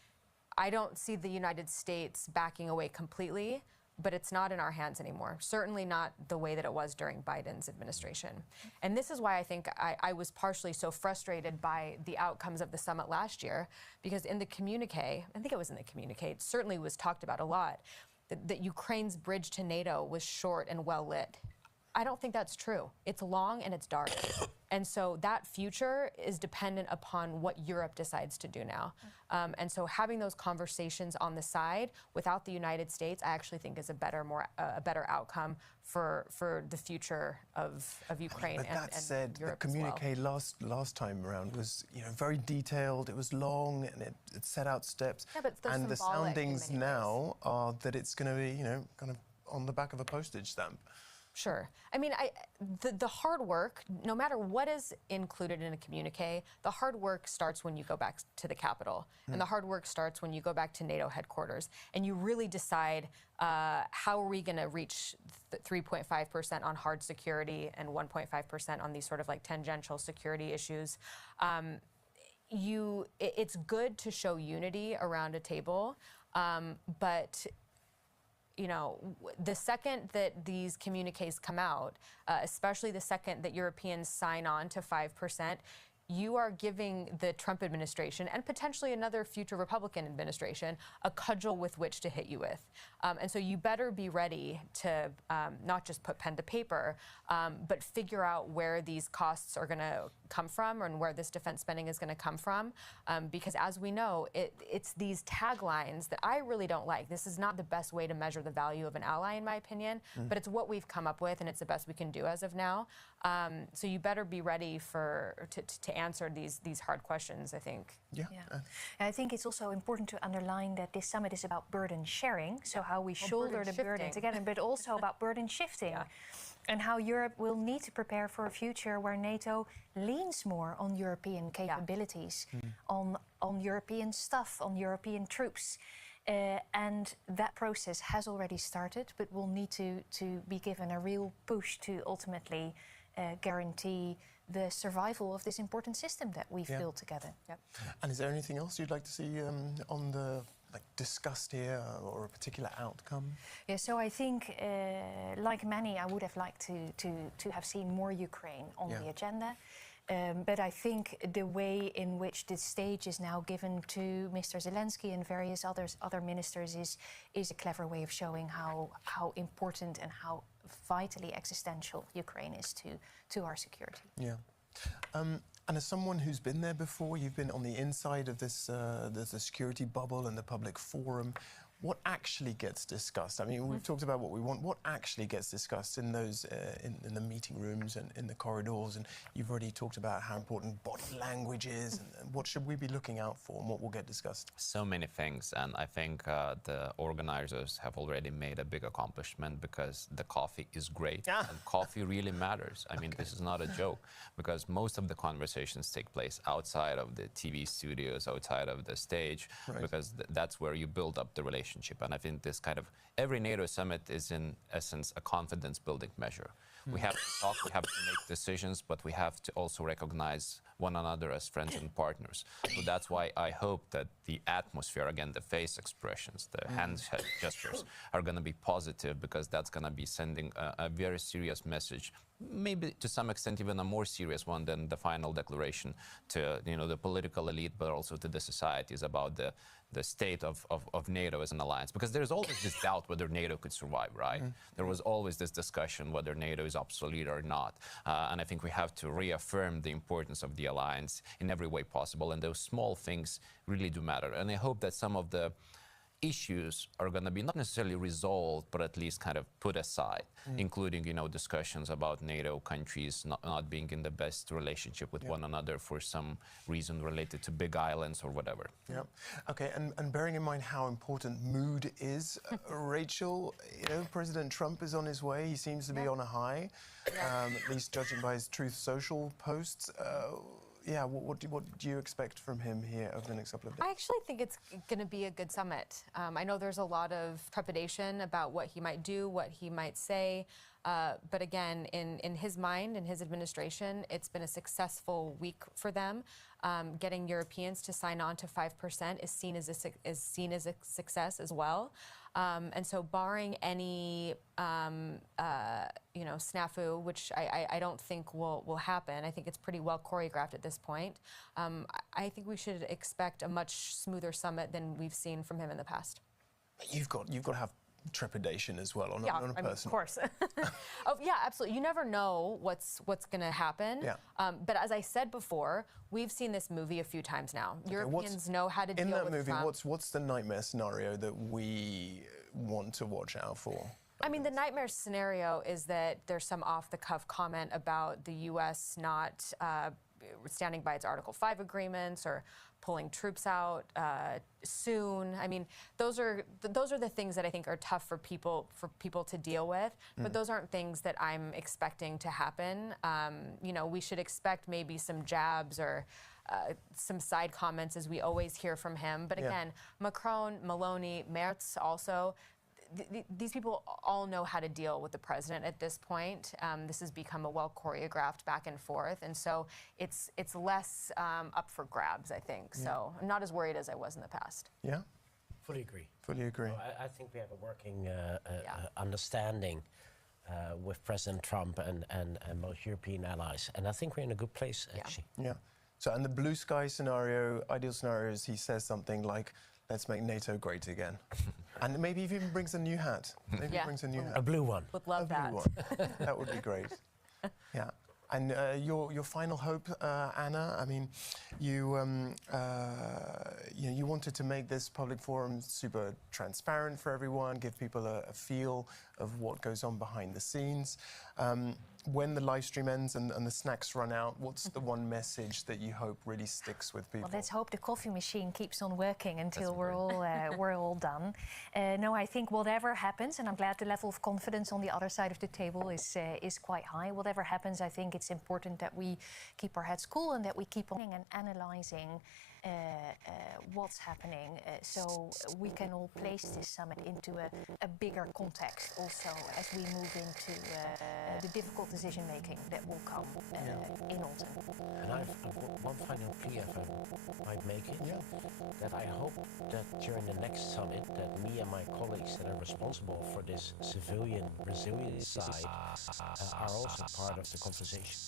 I don't see the United States backing away completely, but it's not in our hands anymore. Certainly not the way that it was during Biden's administration. And this is why I think I was partially so frustrated by the outcomes of the summit last year, because in the communique, I think it was in the communique, it certainly was talked about a lot, that Ukraine's bridge to NATO was short and well lit. I don't think that's true. It's long and it's dark. And so that future is dependent upon what Europe decides to do now. And so having those conversations on the side without the United States, I actually think is a better outcome for the future of Ukraine but that said, Europe the communique last time around was very detailed. It was long and it set out steps. Yeah, but and the soundings now are that it's going to be kind of on the back of a postage stamp. Sure. I mean, the hard work, no matter what is included in a communique, the hard work starts when you go back to the Capitol. And the hard work starts when you go back to NATO headquarters. And you really decide how are we going to reach 3.5% on hard security and 1.5% on these sort of like tangential security issues. It's good to show unity around a table, but the second that these communiques come out, especially the second that Europeans sign on to 5%, you are giving the Trump administration and potentially another future Republican administration a cudgel with which to hit you with. And so you better be ready to not just put pen to paper, but figure out where these costs are going to come from and where this defense spending is going to come from. Because as we know, it's these taglines that I really don't like. This is not the best way to measure the value of an ally, in my opinion, but it's what we've come up with and it's the best we can do as of now. So you better be ready to answer these hard questions, I think. Yeah. I think it's also important to underline that this summit is about burden sharing, so how we shoulder the burden together, but also about burden shifting. And how Europe will need to prepare for a future where NATO leans more on European capabilities, on European stuff, on European troops. And that process has already started, but will need to be given a real push to ultimately guarantee the survival of this important system that we've built together. And is there anything else you'd like to see on the like discussed here, or a particular outcome? Yeah, so I think, like many, I would have liked to have seen more Ukraine on the agenda. But I think the way in which the stage is now given to Mr. Zelensky and various other ministers is a clever way of showing how important and how vitally existential Ukraine is to our security. Yeah. And as someone who's been there before, you've been on the inside of this the security bubble and the public forum. What actually gets discussed? I mean, we've talked about what we want. What actually gets discussed in those in the meeting rooms and in the corridors? And you've already talked about how important body language is. And what should we be looking out for, and what will get discussed? So many things, and I think the organizers have already made a big accomplishment, because the coffee is great, and coffee really matters. I mean, this is not a joke, because most of the conversations take place outside of the TV studios, outside of the stage, because that's where you build up the relationship. And I think this kind of, every NATO summit is in essence a confidence-building measure. We have to talk, we have to make decisions, but we have to also recognize one another as friends and partners. So that's why I hope that the atmosphere, again, the face expressions, the hand gestures, are going to be positive, because that's going to be sending a very serious message, maybe to some extent even a more serious one than the final declaration to the political elite, but also to the societies about the state of NATO as an alliance. Because there's always this doubt whether NATO could survive, right? There was always this discussion whether NATO is obsolete or not. And I think we have to reaffirm the importance of the alliance in every way possible. And those small things really do matter. And I hope that some of the issues are going to be not necessarily resolved, but at least kind of put aside, including, discussions about NATO countries not being in the best relationship with one another for some reason related to big islands or whatever. Yeah. Okay, and bearing in mind how important mood is, Rachel, President Trump is on his way. He seems to be on a high, at least judging by his Truth Social posts. What do you expect from him here over the next couple of days? I actually think it's going to be a good summit. I know there's a lot of trepidation about what he might do, what he might say. But again, in his mind, in his administration, it's been a successful week for them. Getting Europeans to sign on to 5% is seen as a success as well. And so barring any, snafu, which I don't think will happen, I think it's pretty well choreographed at this point, I think we should expect a much smoother summit than we've seen from him in the past. You've got to have trepidation as well on a personal. Of course. Absolutely. You never know what's going to happen. Yeah. But as I said before, we've seen this movie a few times now. Okay, Europeans know how to deal with Trump. In that movie, what's the nightmare scenario that we want to watch out for? I mean, the nightmare scenario is that there's some off-the-cuff comment about the U.S. not standing by its Article 5 agreements or pulling troops out soon. I mean, those are the things that I think are tough for people to deal with. But those aren't things that I'm expecting to happen. We should expect maybe some jabs or some side comments, as we always hear from him. But again, Macron, Meloni, Merz also. These people all know how to deal with the president at this point. This has become a well-choreographed back and forth, and so it's less up for grabs, I think. Yeah. So I'm not as worried as I was in the past. Yeah? Fully agree. Fully agree. No, I think we have a working understanding with President Trump and most European allies, and I think we're in a good place, actually. Yeah. So, and the blue sky scenario, ideal scenario is he says something like, "Let's make NATO great again." And maybe he even brings a new hat. Maybe he brings a new hat. A blue one. Would love that. That would be great. Yeah. And your final hope, Anna. I mean, you wanted to make this public forum super transparent for everyone, give people a feel of what goes on behind the scenes. When the live stream ends and the snacks run out, what's the one message that you hope really sticks with people? Well, let's hope the coffee machine keeps on working until we're all done. No, I think whatever happens, and I'm glad the level of confidence on the other side of the table is quite high. Whatever happens, I think it's important that we keep our heads cool and that we keep on and analysing what's happening, so we can all place this summit into a bigger context also as we move into the difficult decision making that will come in autumn. And I've one final plea if I might make it, that I hope that during the next summit that me and my colleagues that are responsible for this civilian resilience side are also part of the conversation.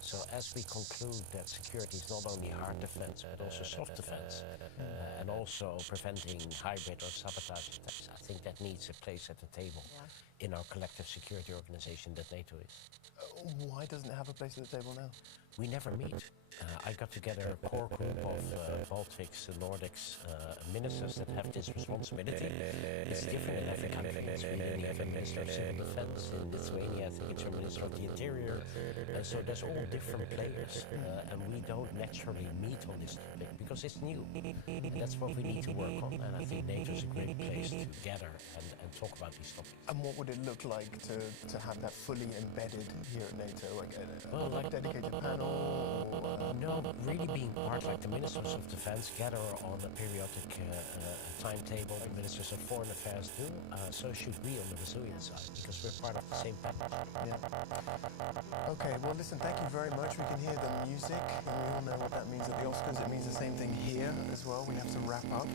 So as we conclude that security is not only hard defense but also soft defense, and also preventing hybrid or sabotage attacks, I think that needs a place at the table in our collective security organization that NATO is. Why doesn't it have a place at the table now? We never meet. I got together a core group of Baltics, the Nordics, ministers that have this responsibility. It's different in every country. In Sweden, you have a minister of civil defense. In Lithuania, I think it's a minister of the interior. So there's all different players, and we don't naturally meet on this topic because it's new. That's what we need to work on, and I think NATO is a great place to gather and talk about these topics. And what would it look like to have that fully embedded here at NATO, like a dedicated panel? No, really being part, like the ministers of defense gather on a periodic timetable, the ministers of foreign affairs do, so should we on the resilience side, because we're part of the same package. Okay, well listen, thank you very much. We can hear the music, and we all know what that means at the Oscars. It means the same thing here as well. We have to wrap up.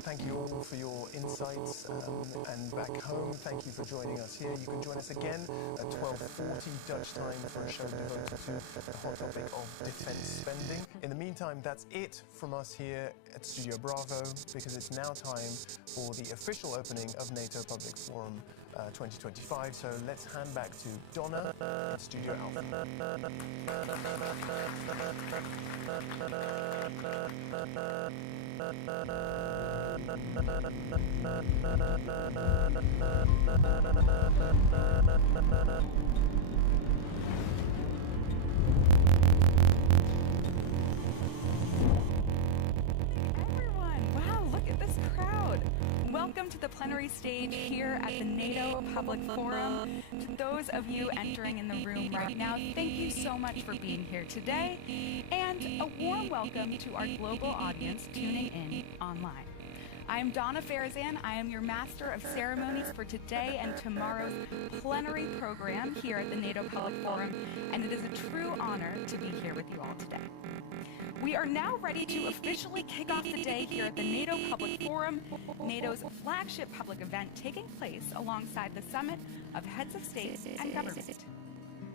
Thank you all for your insights, and back home, thank you for joining us here. You can join us again at 12:40 Dutch time for a show devoted to the hot topic of defense spending. In the meantime, that's it from us here at Studio Bravo, because it's now time for the official opening of NATO Public Forum 2025. So let's hand back to Donna at Studio Alpha. Welcome to the plenary stage here at the NATO Public Forum. To those of you entering in the room right now, thank you so much for being here today, and a warm welcome to our global audience tuning in online. I'm Donna Farazan. I am your Master of Ceremonies for today and tomorrow's plenary program here at the NATO Public Forum, and it is a true honor to be here with you all today. We are now ready to officially kick off the day here at the NATO Public Forum, NATO's flagship public event taking place alongside the summit of heads of state and government.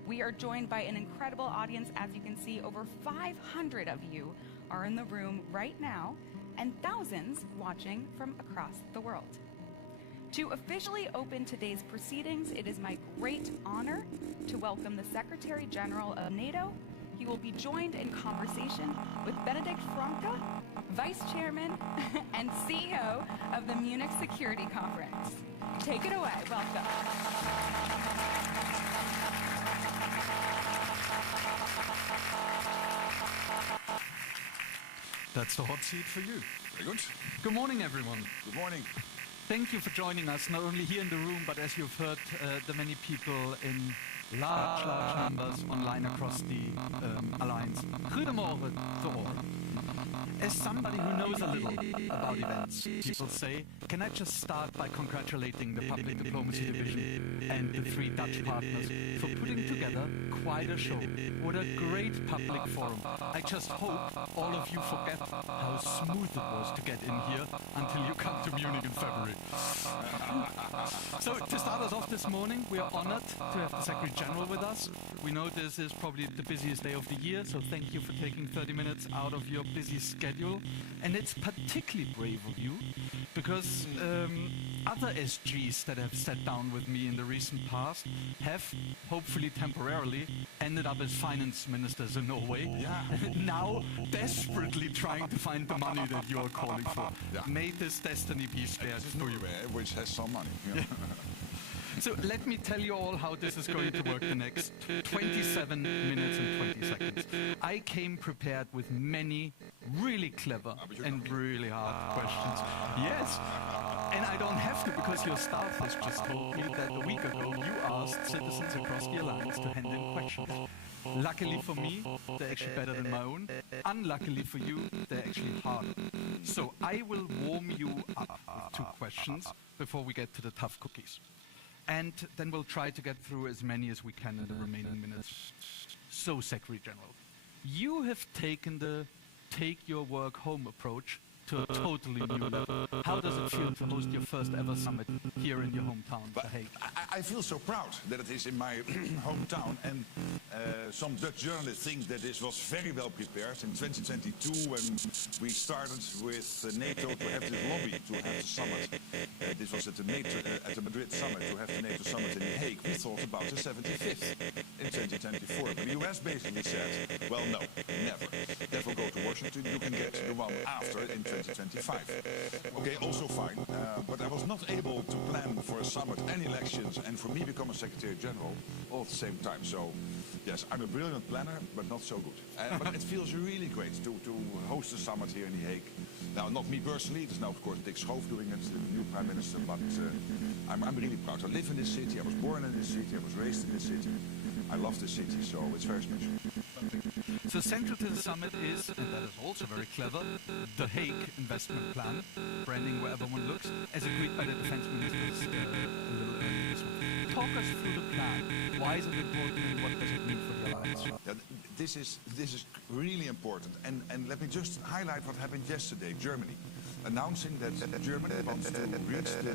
We are joined by an incredible audience. As you can see, over 500 of you are in the room right now, and thousands watching from across the world. To officially open today's proceedings, it is my great honor to welcome the Secretary General of NATO. He will be joined in conversation with Benedikt Franke, Vice Chairman and CEO of the Munich Security Conference. Take it away. Welcome. That's the hot seat for you. Very good. Good morning, everyone. Good morning. Thank you for joining us, not only here in the room, but as you've heard, the many people in large numbers online across the Alliance. Goedemorgen to all. As somebody who knows a little about events, people say, can I just start by congratulating the Public Diplomacy Division and the 3 Dutch partners for putting together quite a show. What a great public forum. I just hope all of you forget how smooth it was to get in here until you come to Munich in February. So to start us off this morning, we are honored to have the Secretary General with us. We know this is probably the busiest day of the year, so thank you for taking 30 minutes out of your busy schedule. And it's particularly brave of you, because other SGs that have sat down with me in the recent past have, hopefully temporarily, ended up as finance ministers in Norway. Now desperately trying to find the money that you are calling for. May this destiny be spared to you. Which has some money. So let me tell you all how this is going to work the next 27 minutes and 20 seconds. I came prepared with many really clever and really hard questions. Yes, and I don't have to, because your staff has just told me that a week ago you asked citizens across the Alliance to hand in questions. Luckily for me, they're actually better than my own. unluckily for you, they're actually harder. So I will warm you up to questions before we get to the tough cookies. And then we'll try to get through as many as we can in the remaining minutes. So, Secretary General, you have taken the take your work home approach to a totally new level. How does it feel to host your first ever summit here in your hometown, The Hague? I feel so proud that it is in my hometown, and some Dutch journalists think that this was very well prepared. In 2022, when we started with NATO to have this lobby to have the summit, this was at the Madrid summit, to have the NATO summit in The Hague, we thought about the 75th in 2024. But the US basically said, well, no, never. That will go to Washington. You can get the one after in 2025. Okay, also fine, but I was not able to plan for a summit and elections and for me become a Secretary General all at the same time. So, yes, I'm a brilliant planner, but not so good. But it feels really great to host a summit here in The Hague. Now, not me personally, it is now, of course, Dick Schoof doing it, the new Prime Minister, but I'm really proud. I live in this city, I was born in this city, I was raised in this city. I love this city, so it's very special. So central to the summit is, and that is also very clever, the Hague Investment Plan, branding wherever one looks, as agreed by the defense ministers a little earlier this week. Talk us through the plan. Why is it important and what does it mean for the alliance? Yeah, this is really important. And let me just highlight what happened yesterday. Germany announcing that Germany wants to reach the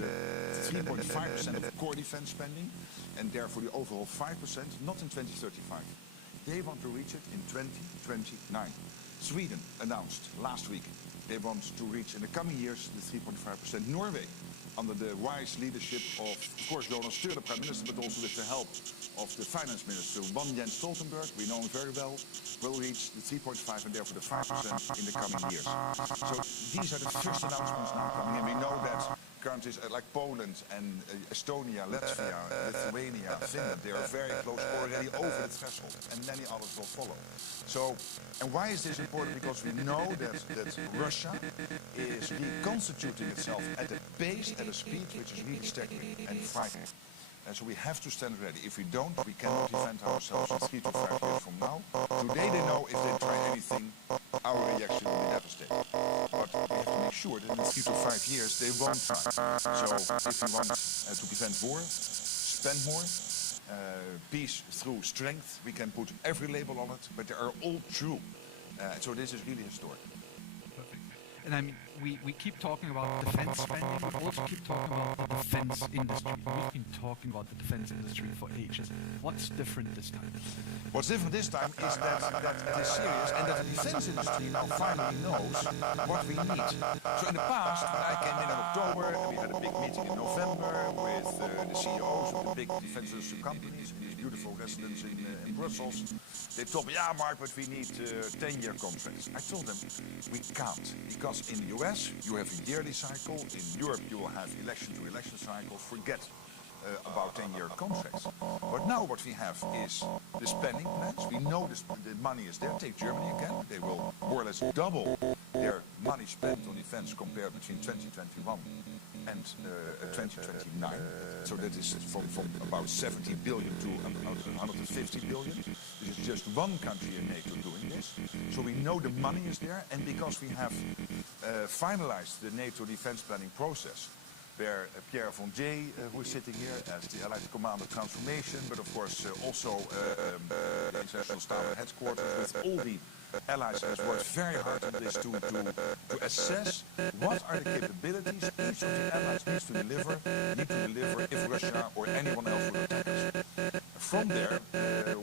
3.5% of core defense spending, and therefore the overall 5%, not in 2035. They want to reach it in 2029. Sweden announced last week they want to reach in the coming years the 3.5%. Norway, under the wise leadership of course, Jonas Steur, the Prime Minister, but also with the help of the Finance Minister, one Jens Stoltenberg, we know him very well, will reach the 3.5% and therefore the 5% in the coming years. So these are the first announcements now coming in. We know that countries like Poland and Estonia, Latvia, Lithuania, Finland, they are very close, already over the threshold, and many others will follow. So, and why is this important? Because we know that Russia is reconstituting itself at a pace, at a speed which is really staggering and frightening. And so we have to stand ready. If we don't, we cannot defend ourselves in 3 to 5 years from now. Today they know if they try anything, our reaction will be devastating. But we have to make sure that in 3 to 5 years they won't try. So if we want to prevent war, spend more, peace through strength, we can put every label on it, but they are all true. So this is really historic. Perfect. And I mean, we keep talking about defense spending, we also keep talking about the defense industry. We've been talking about the defense industry for ages. What's different this time? What's different this time is that it is serious and that the defense industry now finally knows what we need. So in the past, when I came in October, we had a big meeting in November with the CEOs of the big defense industry companies in these beautiful residences in Brussels. They told me, yeah, Mark, but we need 10-year contracts. I told them, we can't, because in the US, you have a yearly cycle. In Europe, you will have election-to-election cycle. Forget about 10-year contracts. But now what we have is the spending plans. We know the money is there. Take Germany again. They will more or less double their money spent on defense compared between 2021 and 2029. So that is from about 70 billion to about 150 billion. This is just one country in NATO doing this. So we know the money is there, and because we have finalized the NATO defense planning process, where Pierre von Jay, who is sitting here as the Allied Commander Transformation, but of course also the International Staff Headquarters with all the allies has worked very hard on this to assess what are the capabilities each of the allies need to deliver if Russia or anyone else would attack us. From there,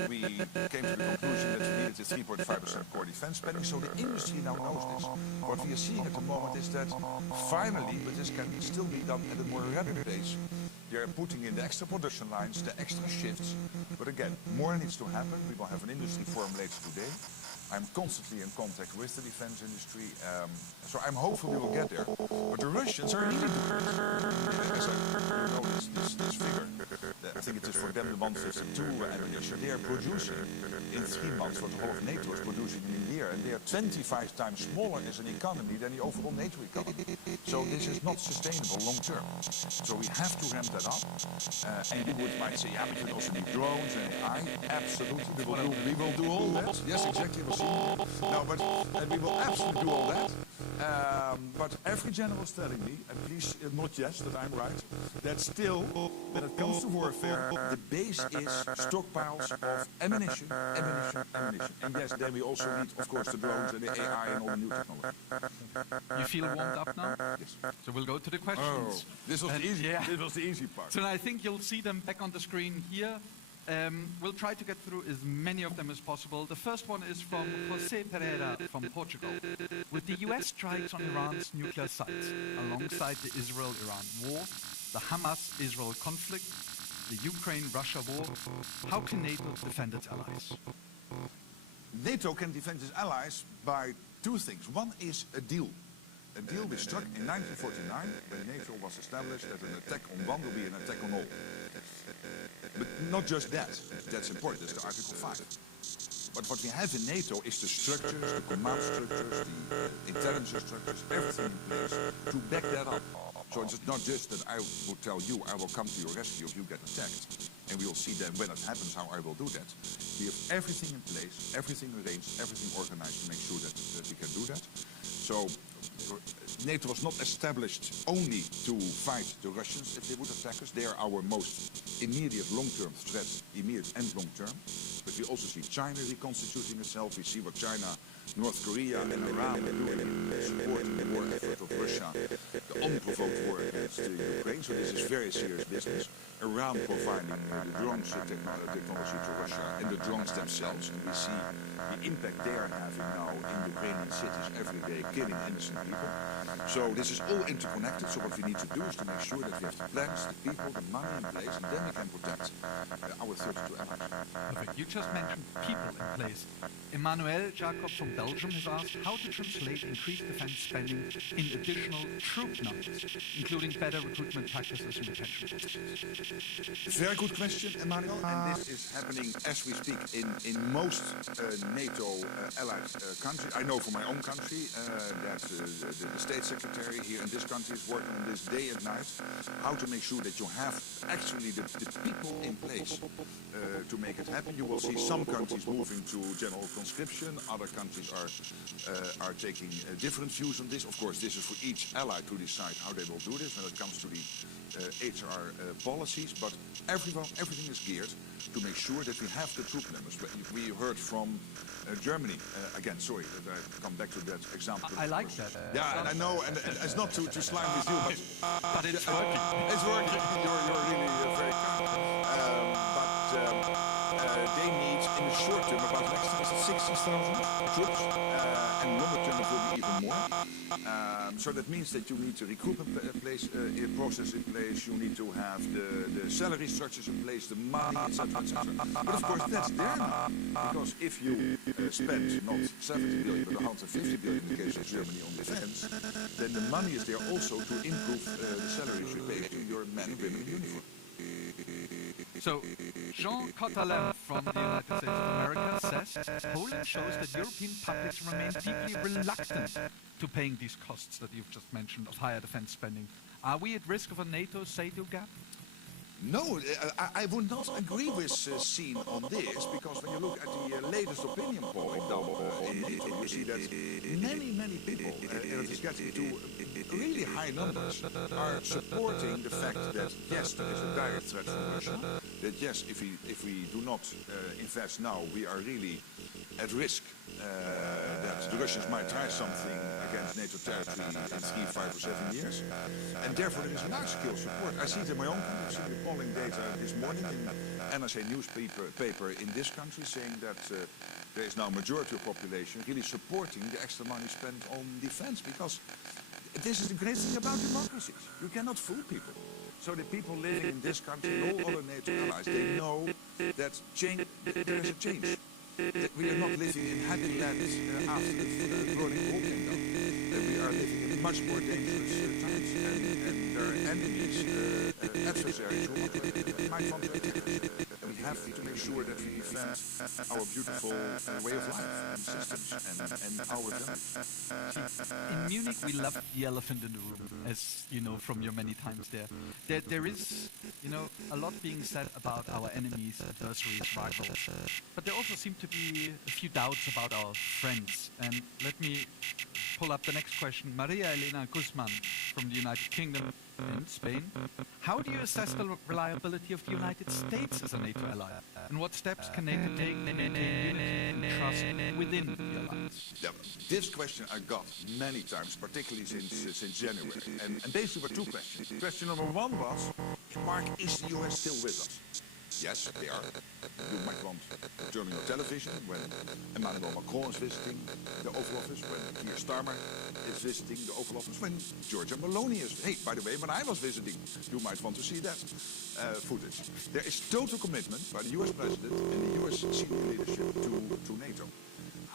we came to the conclusion that we needed a 3.5% core defense spending, so the industry now knows this. What we are seeing at the moment is that finally, but this can still be done at a more rapid pace, they are putting in the extra production lines, the extra shifts, but again, more needs to happen. We will have an industry forum later today. I'm constantly in contact with the defense industry, so I'm hopeful we will get there. But the Russians are really doing this. You know, this figure, I think it is for them the 152 ammunition, they are producing in 3 months what the whole of NATO is producing in a year, and they are 25 times smaller as an economy than the overall NATO economy. So this is not sustainable long term. So we have to ramp that up. And you might say, yeah, but you also need drones and AI. Absolutely, we will do all that. Yes, exactly. We'll see. No, but we will absolutely do all that. But every general is telling me, and please not yes that I'm right, that still, when it comes to warfare, the base is stockpiles of ammunition. And yes, then we also need, of course, the drones and the AI and all the new technology. You feel warmed up now? Yes. So we'll go to the questions. Oh, this was the easy. Yeah. This was the easy part. So I think you'll see them back on the screen here. We'll try to get through as many of them as possible. The first one is from José Pereira from Portugal. With the US strikes on Iran's nuclear sites, alongside the Israel-Iran war, the Hamas-Israel conflict, the Ukraine-Russia war, how can NATO defend its allies? NATO can defend its allies by 2 things. One is a deal. A deal we struck in 1949 when NATO was established that an attack on one will be an attack on all. But not just that. That's important. That's the Article 5. But what we have in NATO is the structures, the command structures, the intelligence structures, everything in place to back that up. So it's not just that I will tell you, I will come to your rescue if you get attacked. And we will see then when it happens how I will do that. We have everything in place, everything arranged, everything organized to make sure that we can do that. So NATO was not established only to fight the Russians if they would attack us. They are our most immediate long-term threat, immediate and long-term. But we also see China reconstituting itself. We see what China, North Korea and Iran are doing supporting the war effort of Russia, the unprovoked war against Ukraine. So this is very serious business. Iran providing the drones technology to Russia and the drones themselves. And we see the impact they are having now in Ukrainian cities every day, killing innocent people. So this is all interconnected. So what we need to do is to make sure that we have the plans, the people, the money in place, and then we can protect our 32 allies. You just mentioned people in place. Emmanuel Jacob from Belgium has asked how to translate increased defense spending in additional troop numbers, including better recruitment practices and retention. Very good question, Emmanuel. And this is happening as we speak in most NATO allied countries. I know from my own country that the State Secretary here in this country is working on this day and night, how to make sure that you have actually the people in place to make it happen. You will see some countries moving to general conscription, other countries are taking different views on this. Of course, this is for each ally to decide how they will do this when it comes to the HR policies, but everything is geared to make sure that we have the troop numbers. We heard from Germany, again, sorry, that I come back to that example. I like that. Yeah, and I know, and it's not to slime with you, but it's working. It's working. You're really very kind. They need, in the short term, about 60,000 troops, and longer term it will be even more. So that means that you need the recruitment process in place, you need to have the salary structures in place, the money, etc., etc. But of course that's there now, because if you spend not 70 billion but 150 billion in the case of Germany on defense, then the money is there also to improve the salaries you pay to your men and women in uniform. So, Jean Cotalin from the United States of America says Poland shows that European publics remain deeply reluctant to paying these costs that you've just mentioned of higher defense spending. Are we at risk of a NATO-SATO gap? No, I would not agree with Seen on this, because when you look at the latest opinion polling, you see that many people, and it is getting to really high numbers, are supporting the fact that yes, there is a direct threat from Russia, that yes, if we do not invest now, we are really at risk that the Russians might try something against NATO territory in 3, 5 or 7 years. And therefore there is a large-scale support. I see it in my own country. I see the polling data this morning in NRC newspaper in this country saying that there is now a majority of population really supporting the extra money spent on defense, because this is the great thing about democracies. You cannot fool people. So the people living in this country and all other NATO allies, they know that there is a change. We are not living in happy lands after the Berlin Wall came down. We are living in much more dangerous times, and there are enemies, adversaries who might want to have to make sure that we defend our beautiful way of life and systems and our values. In Munich, we love the elephant in the room, as you know from your many times there. There is, a lot being said about our enemies, adversaries, rivals, but there also seem to be a few doubts about our friends. And let me pull up the next question. Maria Elena Guzman from the United Kingdom and Spain. How do you assess the reliability of the United States as a NATO ally? And what steps can NATO take to maintain unity and trust within the alliance? Yeah, this question I got many times, particularly since January. And basically were two questions. Question number one was, Mark, is the US still with us? Yes, they are. You might want German television when Emmanuel Macron is visiting the Oval Office, when Keir Starmer is visiting the Oval Office, when Giorgia Meloni is. Hey, by the way, when I was visiting, you might want to see that footage. There is total commitment by the US President and the US senior leadership to NATO.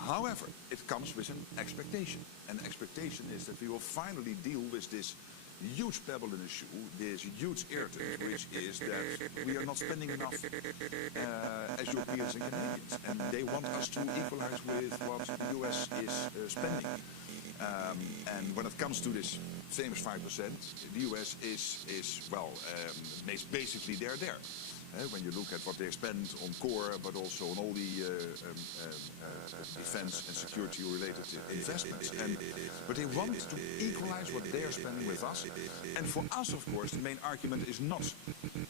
However, it comes with an expectation. And the expectation is that we will finally deal with this huge pebble in the shoe, this huge irritant, which is that we are not spending enough as Europeans and Canadians. And they want us to equalize with what the US is spending. And when it comes to this famous 5%, the US is basically there. When you look at what they spend on core, but also on all the defense and security related investments. But they want to equalize what they are spending with us. And for us, of course, the main argument is not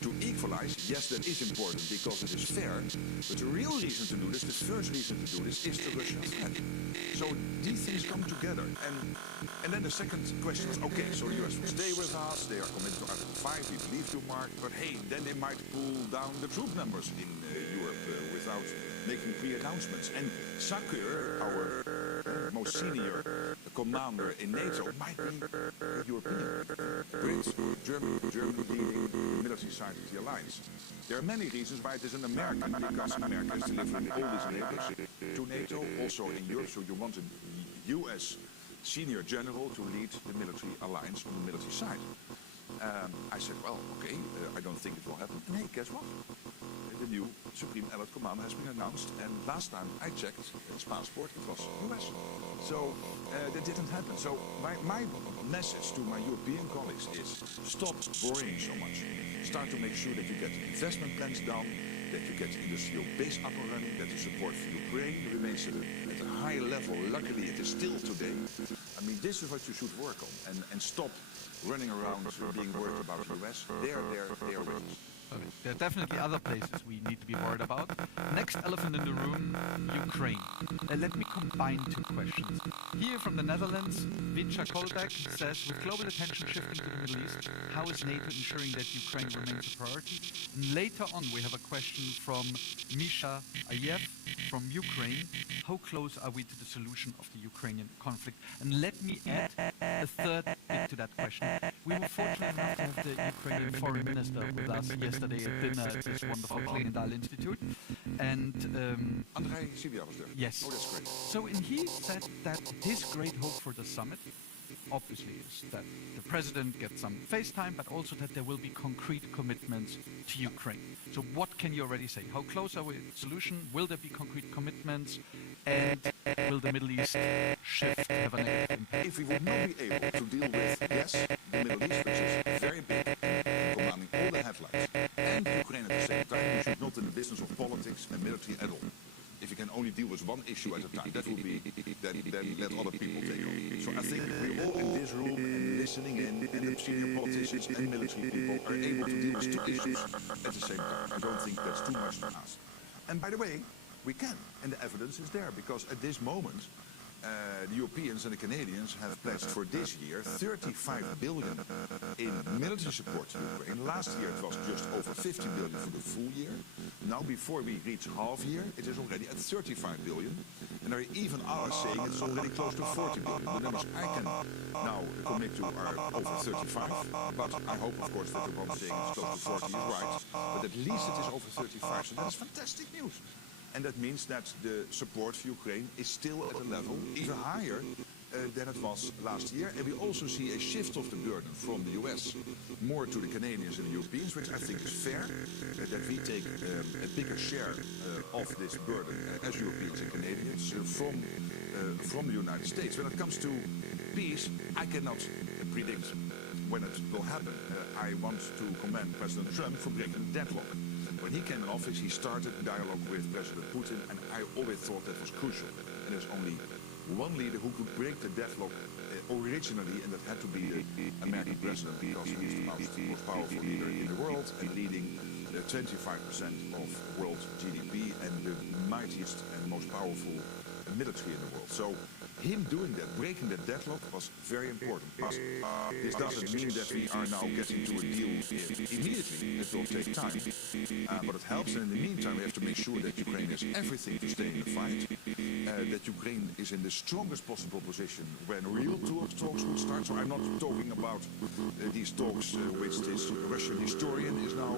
to equalize. Yes, that is important because it is fair. But the real reason to do this, the first reason to do this, is the Russian threat. So these things come together. And then the second question is, okay, so the US will stay with us. They are committed to Article 5. We believe you, Mark. But hey, then they might pull down the troop numbers in Europe without making pre-announcements. And Sakur, our most senior commander in NATO, might be European. Brits, Germany leading the military side of the alliance. There are many reasons why it is an American, because America is delivering all these enablers to NATO, also in Europe. So you want a US senior general to lead the military alliance on the military side. I said, well, okay, I don't think it will happen. And hey, guess what? The new Supreme Allied Commander has been announced, and last time I checked his passport, it was US. So that didn't happen. So my message to my European colleagues is stop worrying so much. Start to make sure that you get investment plans done, that you get industrial base up and running, that the support for Ukraine remains at a high level. Luckily, it is still today. I mean, this is what you should work on, and stop running around being worried about the US. They are with us. There are definitely other places we need to be worried about. Next elephant in the room, Ukraine. Let me combine two questions. Here from the Netherlands, Vincha Koldek says, with global attention shifting to the Middle East, how is NATO ensuring that Ukraine remains a priority? And later on, we have a question from Misha Ayev from Ukraine. How close are we to the solution of the Ukrainian conflict? And let me add a third bit to that question. We were fortunate enough to have the Ukrainian foreign minister with us yesterday at dinner at this wonderful Klingendahl Institute. And Andrei Sibia was there. Yes. Oh, that's great. So, and he said that his great hope for the summit, obviously, is that the president gets some face time, but also that there will be concrete commitments to Ukraine. So what can you already say? How close are we to the solution? Will there be concrete commitments? And will the Middle East shift have a negative impact? If we would not be able to deal with, yes, the Middle East, which is very big, commanding all the headlines, and Ukraine at the same time, we should not in the business of politics and military at all. If you can only deal with one issue at a time, that would be, then let other people take over. So I think if we're all in this room and listening in, and the senior politicians and military people are able to deal with two issues at the same time, I don't think that's too much to ask. And by the way, we can, and the evidence is there, because at this moment, the Europeans and the Canadians have pledged for this year 35 billion in military support to Ukraine. Last year it was just over 50 billion for the full year. Now before we reach half year, it is already at 35 billion. And there even are saying it's already close to 40 billion. The numbers I can now commit to are over 35. But I hope, of course, that the one saying it's close to 40 is right. But at least it is over 35. So that is fantastic news. And that means that the support for Ukraine is still at a level even higher than it was last year. And we also see a shift of the burden from the US more to the Canadians and the Europeans, which I think is fair, that we take a bigger share of this burden as Europeans and Canadians from the United States. When it comes to peace, I cannot predict when it will happen. I want to commend President Trump for breaking deadlock. When he came in office, he started a dialogue with President Putin, and I always thought that was crucial. And there's only one leader who could break the deadlock originally, and that had to be the American president, because he's the most powerful leader in the world and leading 25% of world GDP and the mightiest and most powerful military in the world. So him doing that, breaking that deadlock, was very important. This doesn't mean that we are now getting to a deal immediately. It will take time. But it helps, and in the meantime we have to make sure that Ukraine has everything to stay in the fight, that Ukraine is in the strongest possible position when real talks will start. So I'm not talking about these talks which this Russian historian is now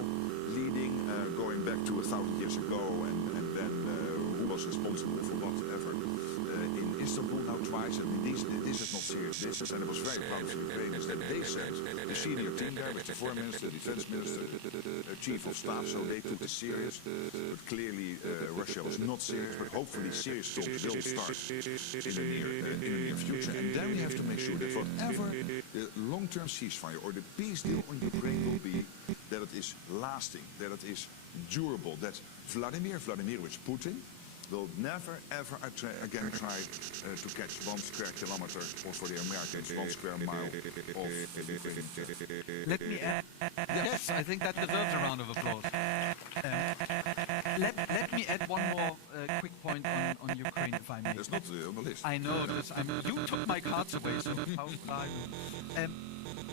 leading, going back to 1,000 years ago, and then who was responsible for whatever. In Istanbul now twice, and this is not serious business, and it was very proud of the Ukrainians that they said, the senior team there with the foreign minister, the defense minister, the chief of staff, so they took it serious, but clearly Russia was not serious, but hopefully serious talks will start in the near future, and then we have to make sure that whatever the long-term ceasefire or the peace deal on Ukraine will be, that it is lasting, that it is durable, that Vladimir Putin will never ever again try to catch 1 square kilometer, or for the Americans 1 square mile of Ukraine. Let me add, yes, I think that deserves a round of applause. Let me add one more quick point on Ukraine, if I may. That's not on the list. I know this. You took my cards away, so how could I?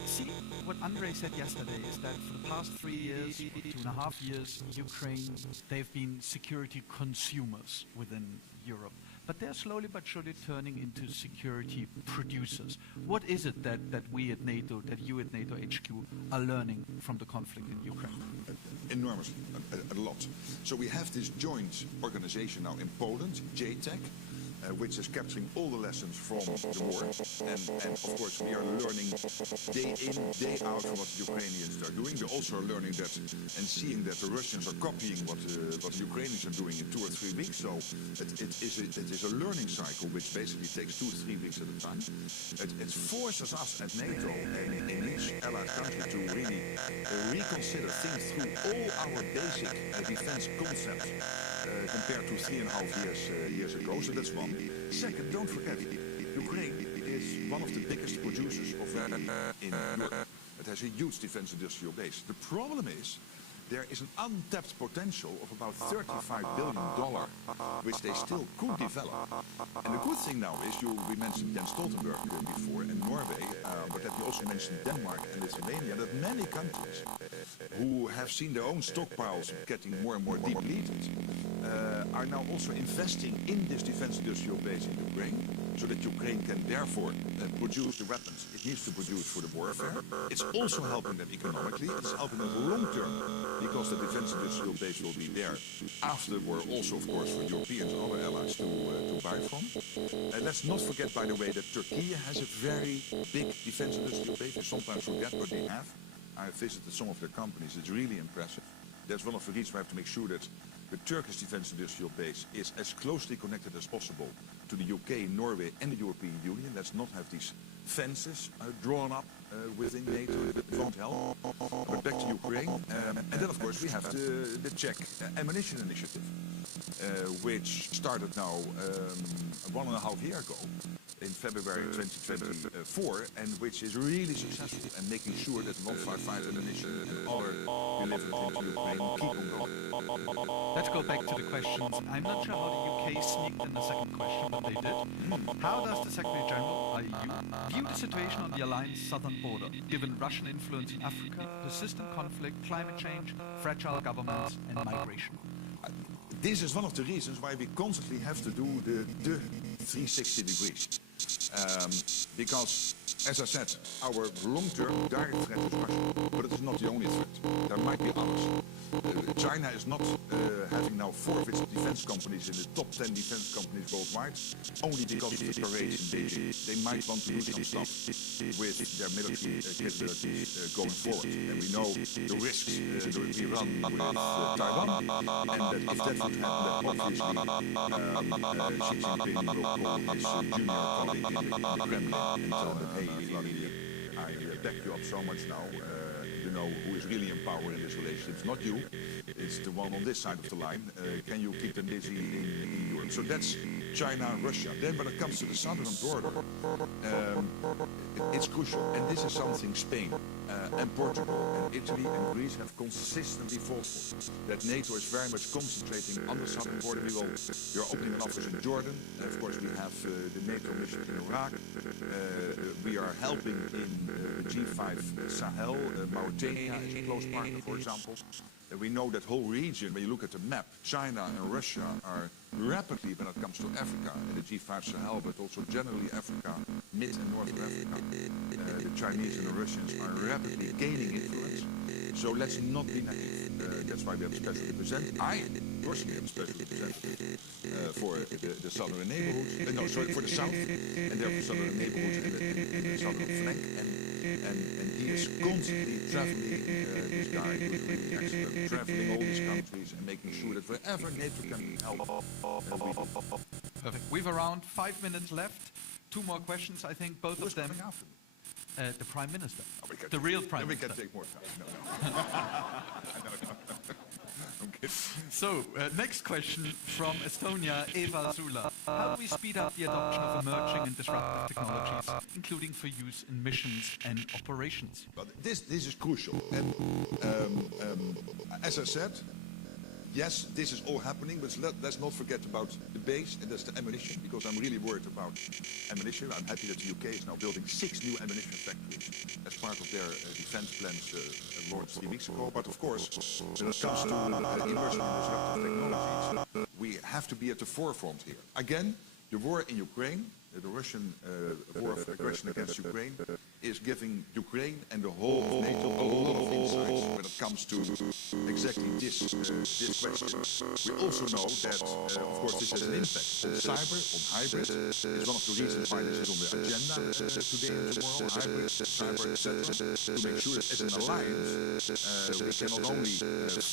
See, what Andrei said yesterday is that for the past 3 years, 2.5 years, Ukraine, they've been security consumers within Europe. But they're slowly but surely turning into security producers. What is it that we at NATO, that you at NATO HQ are learning from the conflict in Ukraine? Enormous, a lot. So we have this joint organization now in Poland, JTEC, which is capturing all the lessons from the war. And of course we are learning day in, day out from what the Ukrainians are doing. We're also learning that and seeing that the Russians are copying what the Ukrainians are doing in 2 or 3 weeks. So it is a learning cycle which basically takes 2 or 3 weeks at a time. It forces us at NATO and in each allied country to really reconsider things through all our basic defense concepts compared to 3.5 years ago. So that's one. Second, don't forget, Ukraine is one of the biggest producers of weapons in Europe. It has a huge defense industrial base. The problem is, there is an untapped potential of about $35 billion, which they still could develop. And the good thing now is, we mentioned Jens Stoltenberg before, and Norway, but that we also mentioned Denmark and Lithuania, that many countries who have seen their own stockpiles getting more and more depleted are now also investing in this defense industrial base in Ukraine, so that Ukraine can therefore produce the weapons it needs to produce for the warfare. It's also helping them economically, it's helping them long term, because the defense industrial base will be there after the war, also of course for Europeans and other allies to buy from. And let's not forget, by the way, that Turkey has a very big defense industrial base. We sometimes forget what they have. I visited some of their companies, it's really impressive. That's one of the reasons we have to make sure that the Turkish defense industrial base is as closely connected as possible to the UK, Norway and the European Union. Let's not have these fences drawn up within NATO. That won't help. But back to Ukraine. And then of course we have the Czech ammunition initiative, which started now 1.5 years ago, in February 2024, and which is really successful, and making sure that 155 ammunition and other delivered into Ukraine keep on going. Let's go back to the questions. I'm not sure how the UK sneaked in the second question, but they did. How does the Secretary General, i.e. view the situation on the alliance southern border, given Russian influence in Africa, persistent conflict, climate change, fragile governments, and migration? This is one of the reasons why we constantly have to do the 360 degrees. Because, as I said, our long-term direct threat is Russia, but it is not the only threat. There might be others. China is not having now 4 of its defense companies in the top 10 defense companies worldwide, only because of the parade in Beijing. They might want to do some stuff with their military capabilities going forward. And we know the risks that we run with Taiwan, and that if that would happen, then obviously Xi Jinping will call his junior colleague in the Kremlin and tell them, hey, Vladimir, I back you up so much now. You know who is really in power in this relationship. It's not you, it's the one on this side of the line. Can you keep them busy in Europe? So that's China and Russia. Then when it comes to the southern border, it's crucial. And this is something Spain and Portugal and Italy and Greece have consistently fought for. That NATO is very much concentrating on the southern border. We are opening an office in Jordan. Of course, we have the NATO mission in Iraq. We are helping in the G5 Sahel. Mauritania is a close partner, for example. We know that whole region, when you look at the map, China and Russia are rapidly, when it comes to Africa, and the G5 Sahel, but also generally Africa, Mid and North Africa, the Chinese and the Russians are rapidly gaining influence. So let's not be naive. That's why we have a special representative. I personally am a special representative for the southern neighborhoods. No, sorry, for the south, and therefore southern neighborhoods in the southern flank. And he is constantly traveling, this guy, really excellent, traveling all these countries and making sure that wherever NATO can help. Perfect. We've around 5 minutes left. 2 more questions, I think, both of them. The Prime Minister. The real Prime Minister. We can take more time. No. I'm kidding. So, next question from Estonia, Eva Zula. How do we speed up the adoption of emerging and disruptive technologies, including for use in missions and operations? But this is crucial. And as I said, yes, this is all happening, but let's not forget about the base, and that's the ammunition, because I'm really worried about ammunition. I'm happy that the UK is now building 6 new ammunition factories as part of their defense plans launched 3 weeks ago. But of course, when it comes to emerging and disruptive technologies, we have to be at the forefront here. Again, the war in Ukraine, the Russian war of aggression against Ukraine, is giving Ukraine and the whole of NATO a lot of insights when it comes to exactly this question. We also know that, of course, this has an impact on cyber, on hybrid. It's one of the reasons why this is on the agenda today and tomorrow, hybrid, cyber, etc., to make sure that as an alliance, we can not only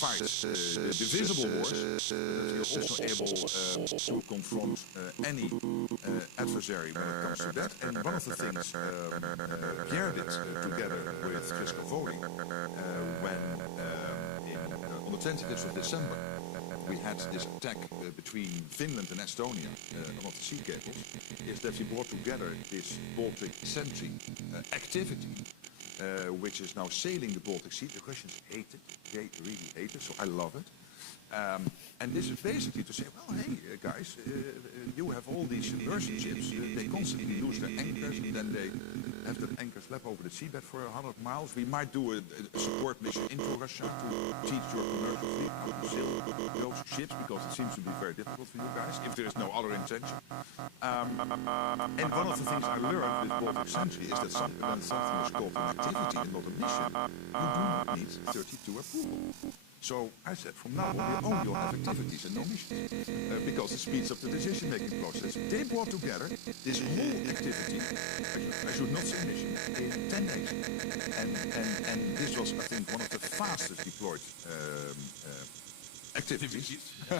fight the visible wars, but we are also able to confront any adversary when it comes to that. And one of the things Pierre did together with fiscal voting when on the 20th of December we had this attack between Finland and Estonia on the sea cables, is that we brought together this Baltic Sentry activity which is now sailing the Baltic Sea. The Russians hate it, they really hate it, so I love it. And this is basically to say, well, hey, guys, you have all these Russian ships, they constantly lose their anchors, and then they have that anchor slap over the seabed for 100 miles. We might do a support mission into Russia to teach your commercial fleet how to sail those ships, because it seems to be very difficult for you guys, if there is no other intention. And one of the things I learned with Baltic Sentry is that when something is called an activity and not a mission, you do not need 32 approval. So I said, from now on, we only have activities and no missions, because it speeds up the decision-making process. They brought together this whole activity, I should not say mission, in 10 days. And this was, I think, one of the fastest deployed activities in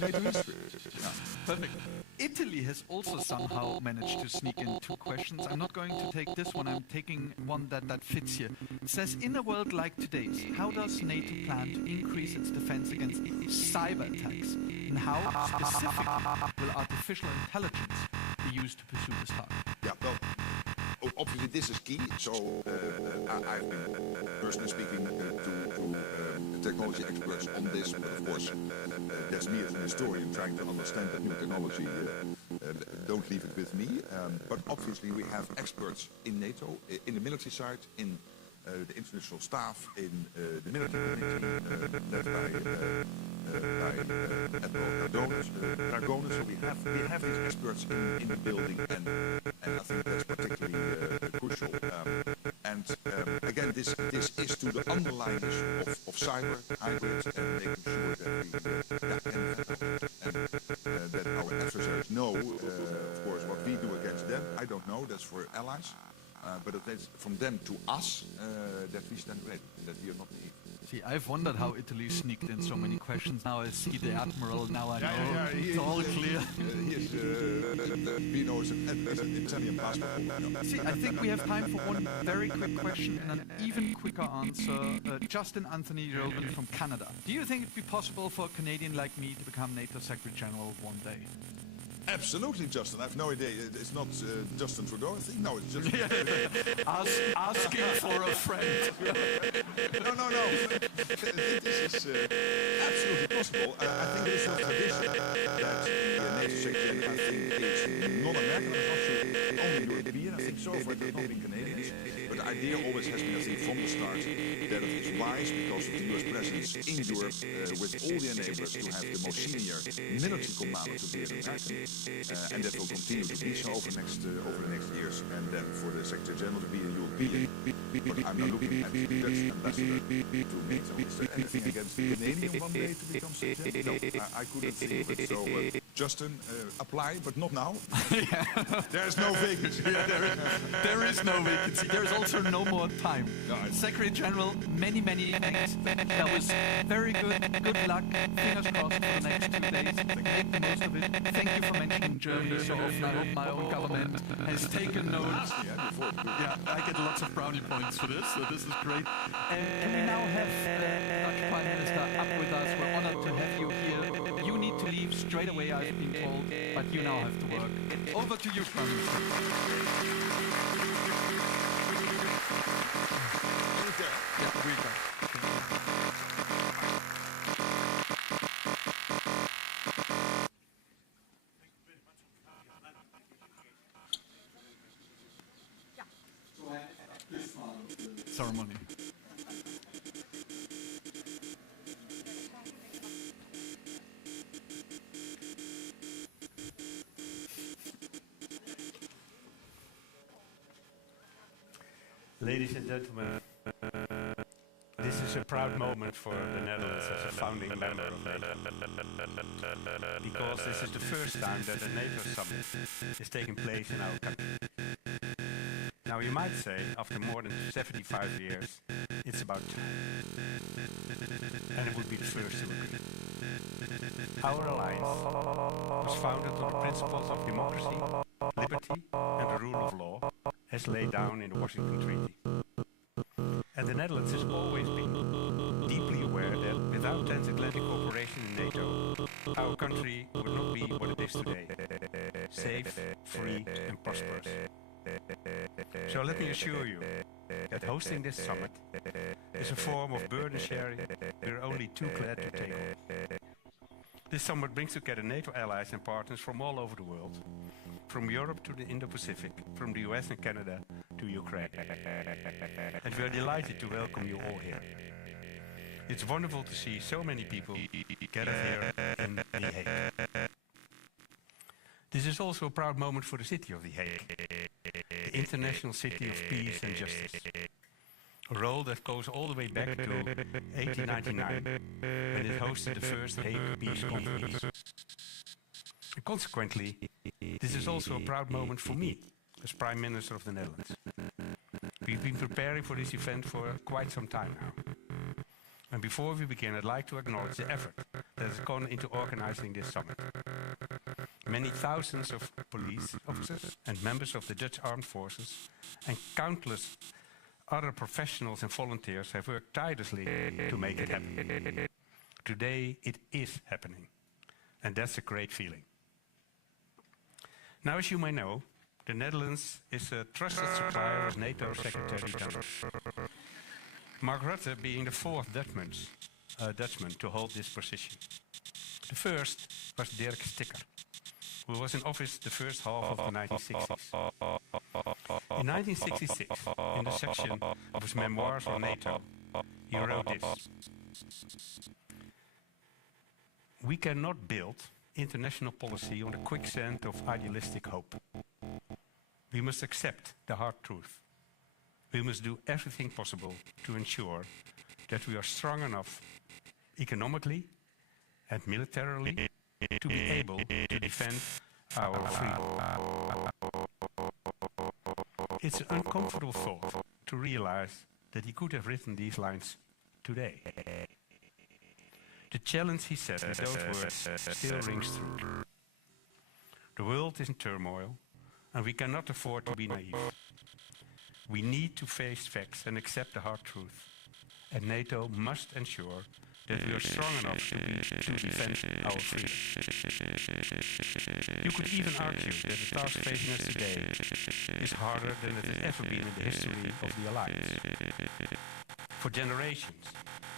NATO history. Yeah. Perfect. Italy has also somehow managed to sneak in 2 questions. I'm not going to take this one, I'm taking one that fits here. It says, in a world like today's, how does NATO plan to increase its defense against cyber attacks? And how specifically will artificial intelligence be used to pursue this target? Yeah, well, obviously this is key. So I've been personally speaking to technology experts on this, but of course that's me as an historian trying to understand that new technology. Don't leave it with me. But obviously we have experts in NATO, in the military side, in the international staff, in the military community, led by Admiral Dragonis. So we have these experts in the building, and I think that's particularly crucial. And again, this is to the underlying of of cyber, hybrid, and making sure that our adversaries know, of course, what we do against them. I don't know, that's for allies. But it's from them to us that we stand ready, that we are not naive. See, I've wondered how Italy sneaked in so many questions. Now I see the admiral, now I know it's all clear. He knows an Italian passport. See, I think we have time for one very quick question and an even quicker answer. Justin Anthony Rogan from Canada. Do you think it'd be possible for a Canadian like me to become NATO Secretary General one day? Absolutely, Justin. I have no idea. It's not Justin Trudeau. I think no, it's just asking for a friend. No. This is absolutely possible. I think it is not tradition that the NATO Secretary, I think, is non-American. I'm not sure only European. I think so far it has not been Canadians. But the idea always has been, I think, from the start, that it is wise because of the US presence in Europe with all the enablers to have the most senior military commander to be an American. And that will continue to be so over the next years. And then for the Secretary General to be a European. But I'm not looking at the Dutch ambassador to NATO. Is there anything against the Canadian one day to become Secretary General? No, I couldn't think of it. So, Justin, apply, but not now. There's no vacancy. There is no vacancy. There's also no more time. Secretary General, many thanks. That was very good. Good luck. Fingers crossed for the next 2 days. Make the most of it. Thank you for mentioning Germany so often. I hope my own government has taken note. Yeah, I get lots of brownie points for this, so this is great. And we now have Dutch Prime Minister up with us. We're honored to have you here. You need to leave straight away, I've been told, but you now have to work. Over to you, Prime Minister. Yeah, Rita. Ceremony. Ladies and gentlemen, this is a proud moment for the Netherlands as a founding member of NATO. Because this is the first time that a NATO summit is taking place in our country. Now you might say, after more than 75 years, it's about time. And it would be the first to agree. Our alliance was founded on the principles of democracy, liberty and the rule of law, as laid down in the Washington Treaty. And the Netherlands has always been deeply aware that without transatlantic cooperation in NATO, our country would not be what it is today, safe, free and prosperous. So let me assure you that hosting this summit is a form of burden sharing we're only too glad to take on. This summit brings together NATO allies and partners from all over the world, from Europe to the Indo-Pacific, from the US and Canada to Ukraine. And we are delighted to welcome you all here. It's wonderful to see so many people gathered here in The Hague. This is also a proud moment for the city of The Hague, the international city of peace and justice. A role that goes all the way back to 1899, when it hosted the first Hague Peace Conference. And consequently, this is also a proud moment for me, as Prime Minister of the Netherlands. We've been preparing for this event for quite some time now. And before we begin, I'd like to acknowledge the effort that has gone into organizing this summit. Many thousands of police officers and members of the Dutch Armed Forces and countless other professionals and volunteers have worked tirelessly to make it happen. Today it is happening, and that's a great feeling. Now, as you may know, the Netherlands is a trusted supplier of NATO Secretary General. Mark Rutte being the fourth Dutchman to hold this position. The first was Dirk Sticker, who was in office the first half of the 1960s. In 1966, in the section of his memoirs on NATO, he wrote this: "We cannot build international policy on the quicksand of idealistic hope. We must accept the hard truth. We must do everything possible to ensure that we are strong enough economically and militarily to be able to defend our freedom. It's an uncomfortable thought to realize that he could have written these lines today. The challenge he said with those words still rings true. The world is in turmoil, and we cannot afford to be naive. We need to face facts and accept the hard truth. And NATO must ensure that we are strong enough to defend our freedom. You could even argue that the task facing us today is harder than it has ever been in the history of the Alliance. For generations,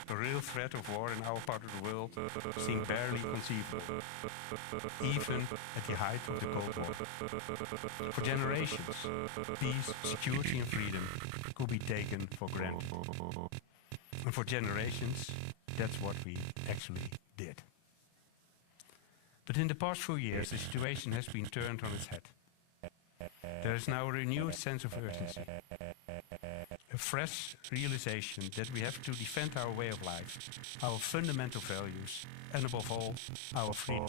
the real threat of war in our part of the world seemed barely conceivable, even at the height of the Cold War. For generations, peace, security and freedom could be taken for granted. And for generations, that's what we actually did. But in the past few years, the situation has been turned on its head. There is now a renewed sense of urgency, a fresh realization that we have to defend our way of life, our fundamental values, and above all, our freedom.